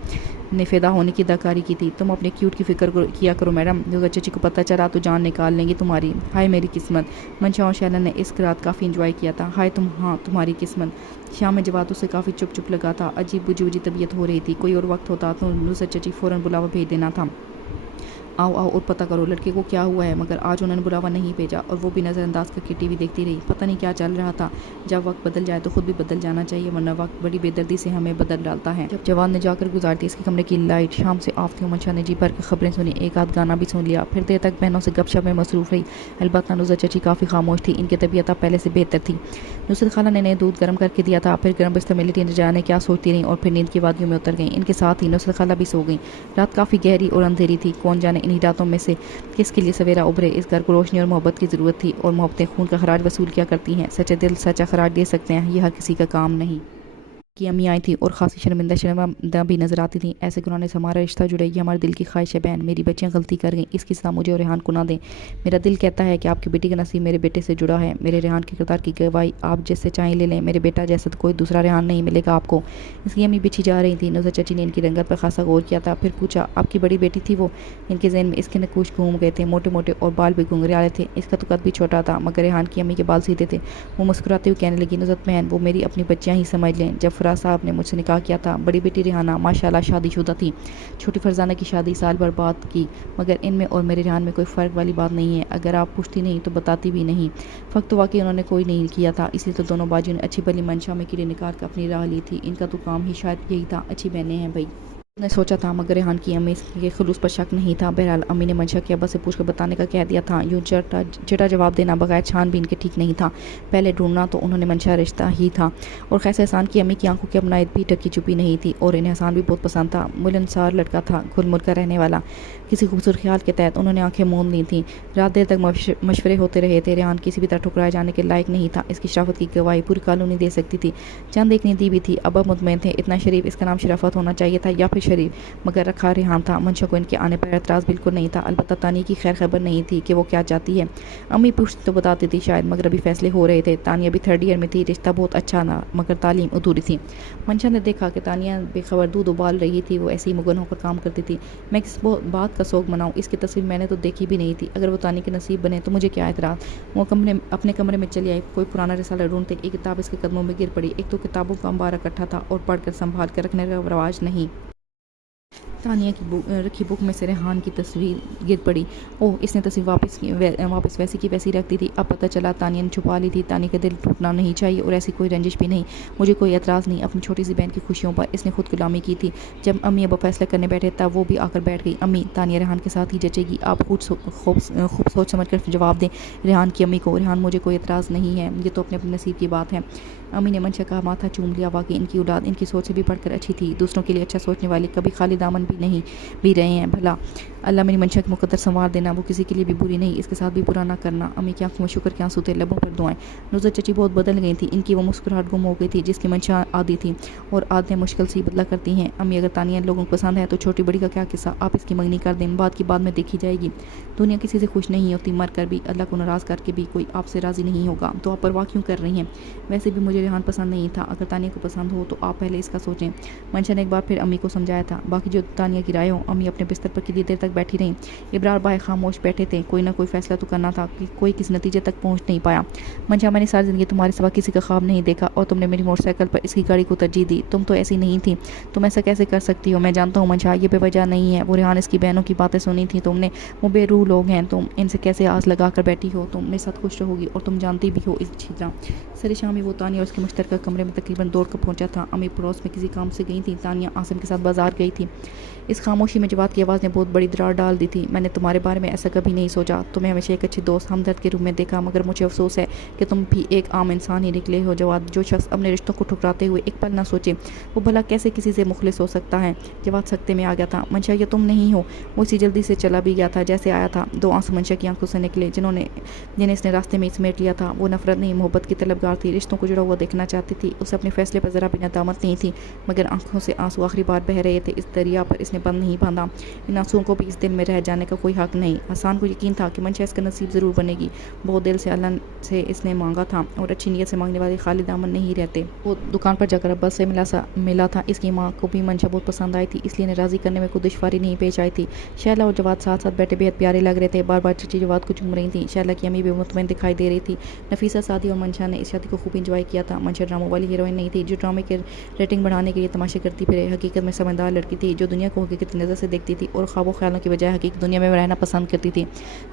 نے فدا ہونے کی اداکاری کی تھی۔ تم اپنے کیوٹ کی فکر کیا کرو میڈم، اگر چچی کو پتہ چلا تو جان نکال لیں گی تمہاری۔ ہائے میری قسمت۔ منشا اور شہلا نے اس رات کافی انجوائے کیا تھا۔ ہائے تمہاری قسمت۔ شام میں جواد اسے کافی چپ لگا تھا، عجیب بجی طبیعت ہو رہی تھی۔ کوئی اور وقت ہوتا تو نصرت چچی فوراً بلاوا بھیج دینا تھا، آؤ اور پتہ کرو لڑکے کو کیا ہوا ہے، مگر آج انہوں نے بلاوا نہیں بھیجا اور وہ بھی نظر انداز کر کے ٹی وی دیکھتی رہی۔ پتہ نہیں کیا چل رہا تھا۔ جب وقت بدل جائے تو خود بھی بدل جانا چاہیے، ورنہ وقت بڑی بے دردی سے ہمیں بدل ڈالتا ہے۔ جب جواد نے جا کر گزار دی اس کے کمرے کی لائٹ شام سے آف تھی، منشا نے جی بھر کے خبریں سنی، ایک آدھ گانا بھی سن لیا، پھر دیر تک بہنوں سے گپ شپ میں مصروف رہی۔ البتہ نصرت چچی کافی خاموش تھی، ان کی طبیعت اب پہلے سے بہتر تھی۔ نصرت خالہ نے دودھ گرم کر کے دیا تھا، پھر گرم بستر میں لیٹی نہ جانے کیا سوچتی رہیں اور پھر نیند کی وادیوں میں اتر گئیں۔ ان کے ساتھ ہی نصرت خالہ بھی سو گئیں۔ رات کافی گہری اور اندھیری تھی، کون جانے انہی راتوں میں سے کس کے لیے سویرا ابھرے۔ اس گھر کو روشنی اور محبت کی ضرورت تھی، اور محبتیں خون کا خراج وصول کیا کرتی ہیں۔ سچے دل سچا خراج دے سکتے ہیں، یہ ہر کسی کا کام نہیں۔ کی امی آئی تھی اور خاصی شرمندہ بھی نظر آتی تھیں۔ ایسے گناہوں سے ہمارا رشتہ جڑے، یہ ہمارے دل کی خواہش ہے بہن۔ میری بچیاں غلطی کر گئیں، اس کی سزا مجھے اور ریحان کو نہ دیں۔ میرا دل کہتا ہے کہ آپ کی بیٹی کا نصیب میرے بیٹے سے جڑا ہے۔ میرے ریحان کے کردار کی گواہی آپ جس سے چاہیں لے لیں، میرے بیٹا جیسا کوئی دوسرا ریحان نہیں ملے گا آپ کو۔ اس کی امی پیچھے جا رہی تھی۔ نصرت چچی نے ان کی رنگت پر خاصا غور کیا تھا، پھر پوچھا آپ کی بڑی بیٹی تھی وہ؟ ان کے ذہن میں اس کے نقوش گھوم گئے تھے، موٹے موٹے اور بال بھی گھنگریالے تھے۔ اس کا تو قد بھی چھوٹا تھا، مگر ریحان کی امی کے بال سیدھے تھے۔ وہ مسکراتے ہوئے کہنے لگی نصرت بہن وہ میری اپنی بچیاں ہی سمجھ لیں۔ جب فراز صاحب نے مجھ سے نکاح کیا تھا، بڑی بیٹی ریحانہ ماشاءاللہ شادی شدہ تھی، چھوٹی فرزانہ کی شادی سال بھر بعد کی، مگر ان میں اور میرے ریحان میں کوئی فرق والی بات نہیں ہے۔ اگر آپ پوچھتی نہیں تو بتاتی بھی نہیں۔ فرق تو واقعی انہوں نے کوئی نہیں کیا تھا، اس لیے تو دونوں باجیوں نے اچھی بھلی منشا میں کیڑے نکال کر اپنی راہ لی تھی۔ ان کا تو کام ہی شاید یہی تھا، اچھی بہنیں ہیں بھائی نے سوچا تھا، مگر ریحان کی امی کے خلوص پر شک نہیں تھا۔ بہرحال امی نے منشا کے ابا سے پوچھ کر بتانے کا کہہ دیا تھا۔ یوں چٹا جواب دینا بغیر چھان بین کے ٹھیک نہیں تھا۔ پہلے ڈھونڈنا تو انہوں نے منشا رشتہ ہی تھا، اور خیسے احسان کی امی کی آنکھوں کی اپنائیت بھی ٹکی چھپی نہیں تھی، اور انہیں احسان بھی بہت پسند تھا۔ ملنسار لڑکا تھا، گھل مل کر رہنے والا۔ کسی خوبصورت خیال کے تحت انہوں نے آنکھیں موند لی تھیں۔ رات دیر تک مشورے ہوتے رہے تھے۔ ریحان کسی بھی طرح ٹھکرائے جانے کے لائق نہیں تھا، اس کی شرافت کی گواہی پوری کالونی دے سکتی تھی۔ چند ایک نے دی بھی تھی۔ ابا مطمئن تھے اتنا شریف اس کا نام شرافت ہونا چاہیے تھا، یا پھر شریف، مگر رکھا ریحان تھا۔ منشا کو ان کے آنے پر اعتراض بالکل نہیں تھا، البتہ تانیہ کی خیر خبر نہیں تھی کہ وہ کیا چاہتی ہے۔ امی پوچھتی تو بتاتی تھی شاید، مگر ابھی فیصلے ہو رہے تھے۔ تانیہ بھی 3rd ایئر میں تھی، رشتہ بہت اچھا تھا، مگر تعلیم ادھوری تھی۔ منشا نے دیکھا کہ تانیہ بے خبر دودھ ابال رہی تھی، وہ ایسی مگن ہو کر کام کرتی تھی۔ میں کس بات کا سوگ مناؤں، اس کی تصویر میں نے تو دیکھی بھی نہیں تھی۔ اگر وہ تانیہ کے نصیب بنے تو مجھے کیا اعتراض۔ وہ اپنے کمرے میں چلی آئی، کوئی پرانا رسالہ ڈھونڈتے ایک کتاب اس کے قدموں میں گر پڑی۔ ایک تو کتابوں کا انبار اکٹھا تھا، اور پڑھ کر سنبھال کر رکھنے کا رواج نہیں۔ تانیہ کی رکھی بک میں سے ریحان کی تصویر گر پڑی۔ اوہ، اس نے تصویر واپس ویسی کی ویسی رکھ دی تھی۔ اب پتہ چلا تانیہ نے چھپا لی تھی۔ تانیہ کا دل ٹوٹنا نہیں چاہیے، اور ایسی کوئی رنجش بھی نہیں۔ مجھے کوئی اعتراض نہیں، اپنی چھوٹی سی بہن کی خوشیوں پر اس نے خود غلامی کی تھی۔ جب امی ابا فیصلہ کرنے بیٹھے تب وہ بھی آ کر بیٹھ گئی۔ امی، تانیہ ریحان کے ساتھ ہی جچے گی، آپ خوب سوچ سمجھ کر جواب دیں ریحان کی امی کو۔ ریحان، مجھے کوئی اعتراض نہیں ہے، یہ تو اپنے نصیب کی بات ہے۔ امی نے منشا کا ماتھا چوم لیا۔ واقعی ان کی اولاد ان کی سوچ سے بھی بڑھ کر اچھی تھی، دوسروں کے لیے اچھا سوچنے والی، کبھی خالی دامن بھی رہے ہیں۔ بھلا اللہ میری منشا کی مقدر سنوار دینا، وہ کسی کے لیے بھی بری نہیں، اس کے ساتھ بھی برا نہ کرنا۔ امی کی آنکھوں میں شکر کے آنسو تھے، لبوں پر دعائیں۔ نصرت چچی بہت بدل گئی تھی، ان کی وہ مسکراہٹ گم ہو گئی تھی جس کی منشا عادی تھی، اور عادتیں مشکل سے بدلا کرتی ہیں۔ امی، اگر تانیہ لوگوں کو پسند ہے تو چھوٹی بڑی کا کیا قصہ، آپ اس کی منگنی کر دیں، بعد کی بعد میں دیکھی جائے گی۔ دنیا کسی سے خوش نہیں ہوتی، مر کر بھی، اللہ کو ناراض کر کے بھی کوئی آپ سے راضی نہیں ہوگا، تو آپ پرواہ کیوں کر رہی ہیں؟ ویسے بھی مجھے ریحان پسند نہیں تھا، اگر تانیہ کو پسند ہو تو آپ پہلے اس کا سوچیں۔ منشا نے ایک بار پھر امی کو سمجھایا تھا، باقی جو تانیہ کی رائے ہو۔ امی اپنے بستر پر کتنی دیر تک بیٹھی رہیں۔ ابرار بھائی خاموش بیٹھے تھے، کوئی نہ کوئی فیصلہ تو کرنا تھا، کہ کوئی کس نتیجے تک پہنچ نہیں پایا۔ منشا، میں نے ساری زندگی تمہارے سوا کسی کا خواب نہیں دیکھا، اور تم نے میری موٹر سائیکل پر اس کی گاڑی کو ترجیح دی۔ تم تو ایسی نہیں تھی، تم ایسا کیسے کر سکتی ہو؟ میں جانتا ہوں منشا، یہ بے وجہ نہیں ہے، وہ ریحان اس کی بہنوں کی باتیں سنی تھی تم نے، وہ بے روح لوگ ہیں، تم ان سے کیسے آس لگا کر بیٹھی ہو؟ تم میرے ساتھ خوش رہو گی، اور تم جانتی بھی ہو اس طرح۔ سر شامی وہ تانیہ اور اس کے مشترکہ کمرے میں تقریباً دوڑ کر پہنچا تھا۔ امی پڑوس میں کسی کام سے گئی تھی، تانیہ عاصم کے ساتھ بازار گئی تھی۔ اس خاموشی میں جواد کی آواز نے بہت بڑی دراڑ ڈال دی تھی۔ میں نے تمہارے بارے میں ایسا کبھی نہیں سوچا، تمہیں ہمیشہ ایک اچھے دوست، ہمدرد کے روپ میں دیکھا، مگر مجھے افسوس ہے کہ تم بھی ایک عام انسان ہی نکلے ہو جواد۔ جو شخص اپنے رشتوں کو ٹھکراتے ہوئے ایک پل نہ سوچے، وہ بھلا کیسے کسی سے مخلص ہو سکتا ہے؟ جواد سکتے میں آ گیا تھا۔ منشا، یہ تم نہیں ہو؟ وہ اسی جلدی سے چلا بھی گیا تھا جیسے آیا تھا۔ دو آنسو منشا کی آنکھوں سے نکلے جنہیں اس نے راستے میں سمیٹ لیا تھا۔ وہ نفرت نہیں، محبت کی طلبگار تھی، رشتوں کو جڑا ہوا دیکھنا چاہتی تھی۔ اسے اپنے فیصلے پر ذرا بھی ندامت نہیں تھی، مگر آنکھوں سے آنسو آخری بار بہہ رہے تھے۔ اس دریا پر اس نے بند نہیں باندھا، ان آنسوؤں کو بھی اس دل میں رہ جانے کا کوئی حق نہیں۔ حسان کو یقین تھا کہ منشا اس کا نصیب ضرور بنے گی۔ بہت دل سے اللہ سے اس نے مانگا تھا، اور اچھی نیت سے مانگنے والے خالی دامن نہیں رہتے۔ وہ دکان پر جا کر ابا سے ملا تھا۔ اس کی ماں کو بھی منشا بہت پسند آئی تھی، اس لیے انہیں راضی کرنے میں کوئی دشواری نہیں پیش آئی تھی۔ شیلا اور جواد ساتھ ساتھ بیٹھے بے حد پیارے لگ رہے تھے، بار بار چچی جواد کو چوم رہی تھیں۔ شیلا کی امی بھی مطمئن دکھائی دے رہی تھی۔ نفیسہ سعدی اور منشا نے اس شادی کو خوب انجوائے کیا تھا۔ منشا ڈراموں والی ہیروئن نہیں تھی جو ڈرامے کی ریٹنگ بڑھانے کے لیے تماشے کرتی پھرے، حقیقت میں سمجھدار لڑکی تھی جو دنیا کو حقیقت کی نظر سے دیکھتی تھی اور خواب و خیالوں کی بجائے حقیقی دنیا میں رہنا پسند کرتی تھی۔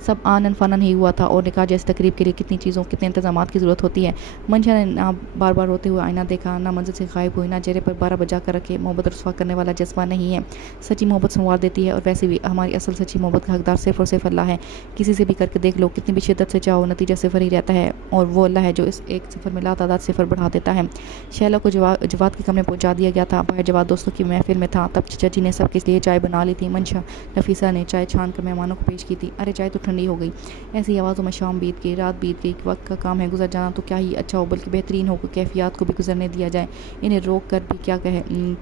سب آنن فانن ہی ہوا تھا، اور نکاح جیسی تقریب کے لیے کتنی چیزوں، کتنے انتظامات کی ضرورت ہوتی ہے۔ منشا نے نہ بار بار روتے ہوئے آئینہ دیکھا، نہ منزل سے غائب ہوئی، نہ چہرے پر بارہ بجا کر رکھے۔ محبت رسوا کرنے والا جذبہ نہیں ہے، سچی محبت سنوار دیتی ہے، اور ویسے بھی ہماری اصل سچی محبت کا حقدار صرف اور صرف اللہ ہے۔ کسی سے بھی کر کے دیکھ لو، کتنی بھی شدت سے چاہو، نتیجہ صفر ہی رہتا ہے، اور وہ اللہ ہے جو اس ایک صفر میں لاتعداد صفر بڑھا دیتا ہے۔ شیلا کو جواد کے کمرے پہنچا دیا گیا تھا۔ باہر جواد دوستوں کی محفل میں تھا۔ تب چچا جی نے سب کے لیے چائے بنا لی تھی۔ منشا نفیسہ نے چائے چھان کر مہمانوں کو پیش کی تھی۔ ارے چائے تو ٹھنڈی ہو گئی۔ ایسی آوازوں میں شام بیت گئی، رات بیت گئی۔ وقت کا کام ہے گزر جانا تو کیا ہی اچھا ہو، بلکہ بہترین ہو کہ کیفیات کو بھی گزرنے دیا جائے، انہیں روک کر بھی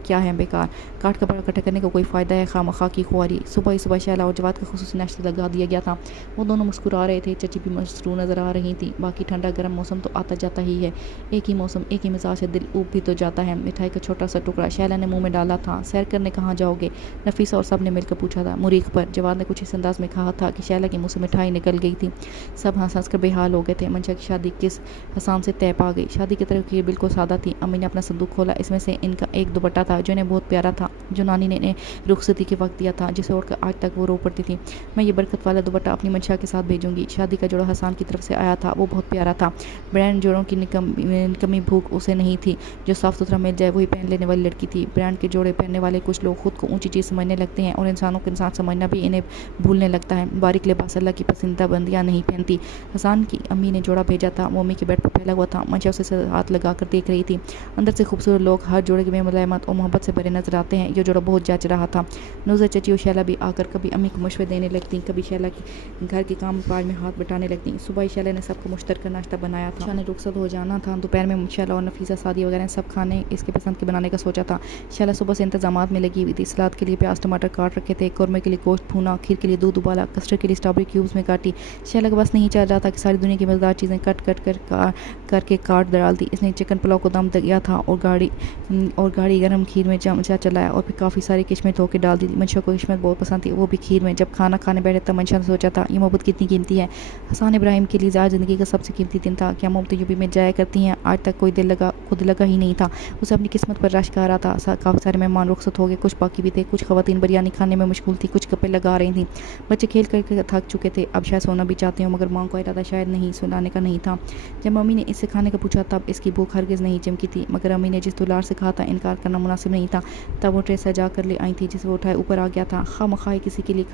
کیا ہے بیکار، کاٹ کپڑا اکٹھا کرنے کا کوئی فائدہ ہے، خواہ کی خواری۔ صبح ہی صبح شیلا اور جواد کا خصوصی ناشتہ لگا دیا گیا تھا۔ وہ دونوں مسکرا رہے تھے، چچی بھی مسرور نظر آ رہی تھی۔ باقی ٹھنڈا گرم موسم تو آتا جاتا ہی ہے، ایک ہی موسم، ایک ہی مزاج ہے، دل اوب بھی تو جاتا ہے۔ مٹھائی کا چھوٹا سا ٹکڑا شیلا نے منہ میں ڈالا تھا۔ سیر کرنے کہاں جاؤ گے؟ نفیسہ اور سب نے مل کر پوچھا تھا۔ مریخ پر، جواد نے کچھ اس انداز میں کہا تھا کہ شیلا کے منہ سے مٹھائی نکل گئی تھی۔ سب ہنس ہنس کر بے حال ہو گئے تھے۔ منشا کی شادی کس حسان سے طے پا گئی۔ شادی کی تقریب بالکل سادہ تھی۔ امی نے اپنا صندوق کھولا، اس میں سے ان کا ایک دوپٹہ تھا جو انہیں بہت پیارا تھا، جو نانی نے انہیں رخصتی کے وقت دیا تھا، جسے اوڑھ کر آج تک وہ رو پڑتی تھی۔ میں یہ برکت والا دوپٹہ اپنی منشا کے ساتھ بھیجوں گی۔ شادی کا جوڑا حسان کی طرف سے آیا تھا، وہ بہت پیارا تھا۔ برانڈ جوڑوں کی نکمی بھوک اسے نہیں تھی، جو صاف ستھرا مل جائے وہی پہن لینے والی لڑکی تھی۔ برانڈ کے جوڑے پہننے والے کچھ لوگ خود کو اونچی چیز سمجھنے لگتے ہیں، اور انسانوں کو انسان سمجھنا بھی انہیں بھولنے لگتا ہے۔ باریک لباس اللہ کی پسندیدہ بندیاں نہیں پہنتی۔ حسان کی امی نے جوڑا بھیجا تھا، وہ امی کے بیڈ پر پھیلا ہوا تھا۔ منشا اسے ہاتھ لگا کر دیکھ رہی تھی۔ اندر سے خوبصورت لوگ ہر جوڑے میں ملائمت اور محبت سے بھرے نظر آتے ہیں۔ یہ جوڑا بہت جچ رہا تھا۔ نوزر چچی اور شیلا بھی آ کر کبھی امی کو مشورے دینے لگتی، کبھی شیلا کے گھر کے کام کاج میں ہاتھ بٹانے لگتی۔ صبح ہی شیلا نے سب کو مشترکہ ناشتہ بنایا تھا۔ شیلا نے رخصت ہو جانا تھا۔ دوپہر میں شیلا اور نفیسہ سعدیہ وغیرہ نے سب کھانے اس کے پسند کے بنانے کا سوچا تھا۔ شیلا صبح سے انتظامات میں لگی ہوئی تھی۔ سلاد کے لیے پیاز ٹماٹر کاٹ رکھے تھے، قورمے کے لیے گوشت بھونا، کھیر کے لیے دودھ ابالا، کسٹرڈ کے لیے اسٹرابیری کیوبز میں کاٹی۔ شیلا کا بس نہیں چل رہا تھا کہ ساری دنیا کی مزیدار چیزیں کر کے کاٹ ڈال دی۔ اس نے چکن پلاؤ کو دم دیا تھا، اور گاڑی گرم کھیر میں چمچہ چلایا، اور پھر کافی ساری کشمش دھو کے ڈال دی۔ منشا کو کشمش بہت پسند تھی، وہ بھی کھیر میں۔ جب کھانا کھانے بیٹھے تب منشا نے سوچا تھا، یہ محبت کتنی قیمتی ہے۔ حسان ابراہیم کے لیے آج زندگی کا سب سے قیمتی دن تھا۔ کیا محبتیں یوں بھی مٹ جایا کرتی ہیں؟ آج تک کوئی خود لگا ہی نہیں تھا۔ اسے اپنی قسمت پر رشک آ رہا تھا۔ کافی سارے مہمان رخصت ہو گئے، کچھ باقی بھی تھے۔ کچھ خواتین بریانی کھانے میں مشغول تھی، کچھ گپیں لگا رہی تھیں۔ بچے کھیل کر کے تھک چکے تھے، اب شاید سونا بھی چاہتے ہوں، مگر ماں کا ارادہ شاید نہیں سلانے کا نہیں تھا۔ جب ممی نے اس سے کھانے کا پوچھا تب اس کی بھوک ہرگز نہیں چمکی تھی، مگر امی نے جس دلار سے کہا تھا انکار کرنا مناسب نہیں تھا، تب وہ ٹرے سجا کر لے آئی تھی جسے وہ اٹھائے اوپر آ گیا تھا۔ خواہ مخواہ کسی کے لیے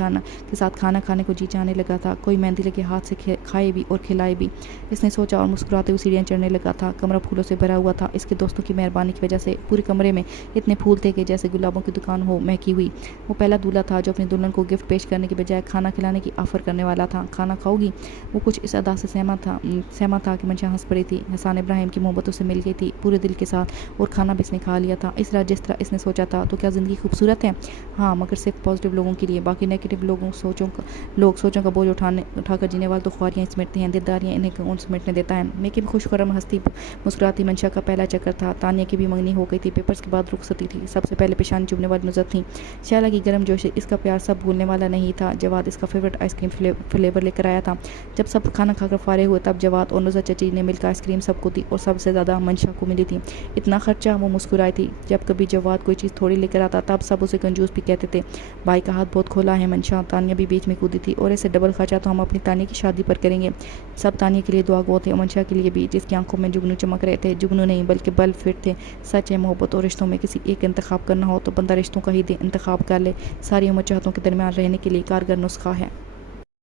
کے ساتھ کھانا کھانے کو جی چاہنے لگا تھا، کوئی مہندی لگے ہاتھ سے کھائے بھی اور کھلائے بھی۔ اس نے سوچا اور مسکراتے ہوئے سیڑھیاں چڑھنے لگا تھا۔ کمرہ پھولوں سے بھرا ہوا تھا، اس کے دوستوں کی مہربانی کی وجہ سے پورے کمرے میں اتنے پھول تھے کہ جیسے گلابوں کی دکان ہو مہکی ہوئی۔ وہ پہلا دولہا تھا جو اپنی دلہن کو گفٹ پیش کرنے کے بجائے کھانا کھلانے کی آفر کرنے والا تھا۔ کھانا کھاؤ گی؟ وہ کچھ اس ادا سے سہما تھا کہ منشا ہنس پڑی تھی۔ حسان ابراہیم کی محبت اسے مل گئی تھی پورے دل کے ساتھ، اور کھانا بھی اس نے کھا لیا تھا اس طرح جس طرح اس نے سوچا تھا۔ تو کیا زندگی خوبصورت ہے؟ ہاں، مگر صرف پازیٹیو لوگوں کے لیے۔ باقی نیگیٹو لوگ سوچوں کا بوجھ اٹھا کر جینے والے تو خواریاں سمیٹتے ہیں، دلداریاں انہیں کون سمیٹنے دیتا ہے۔ لیکن خوش خرم ہستی مسکراتی منشا کا پہلا چکر تھا۔ تانیہ کی بھی منگنی ہو گئی تھی، پیپرز کے بعد رخصتی تھی۔ سب سے پہلے پیشانی چومنے والی نصرت تھی۔ شیلا کی گرم جوش، اس کا پیار سب بھولنے والا نہیں تھا۔ جواد اس کا فیورٹ آئس کریم فلیور لے کر آیا تھا۔ جب سب کھانا کھا کر فارغ ہوئے تب جواد اور نصرت چچی نے مل کر آئس کریم سب کو دی، اور سب سے زیادہ منشا کو ملی تھی۔ اتنا خرچہ؟ وہ مسکرائی تھی۔ جب کبھی جواد کوئی چیز تھوڑی لے کر آتا تب سب اسے کنجوس بھی کہتے تھے۔ بھائی کا ہاتھ بہت کھولا ہے منشا، تانیہ بھی بیچ میں کودی تھی، اور ایسے ڈبل خرچہ تو ہم اپنی تانیہ کی شادی پر کریں گے۔ سب تانیہ کے لیے دعا گو تھے، اور منشا کے لیے بھی، جس کی آنکھوں میں جگنو چمک رہے تھے۔ جگنو نہیں بلکہ بلب فٹ تھے۔ سچ ہے، محبت اور رشتوں میں کسی ایک انتخاب کرنا ہو تو بندہ رشتوں کا ہی انتخاب کر لے۔ ساری امت چاہتوں کے درمیان رہنے کے لیے کارگر نسخہ ہے۔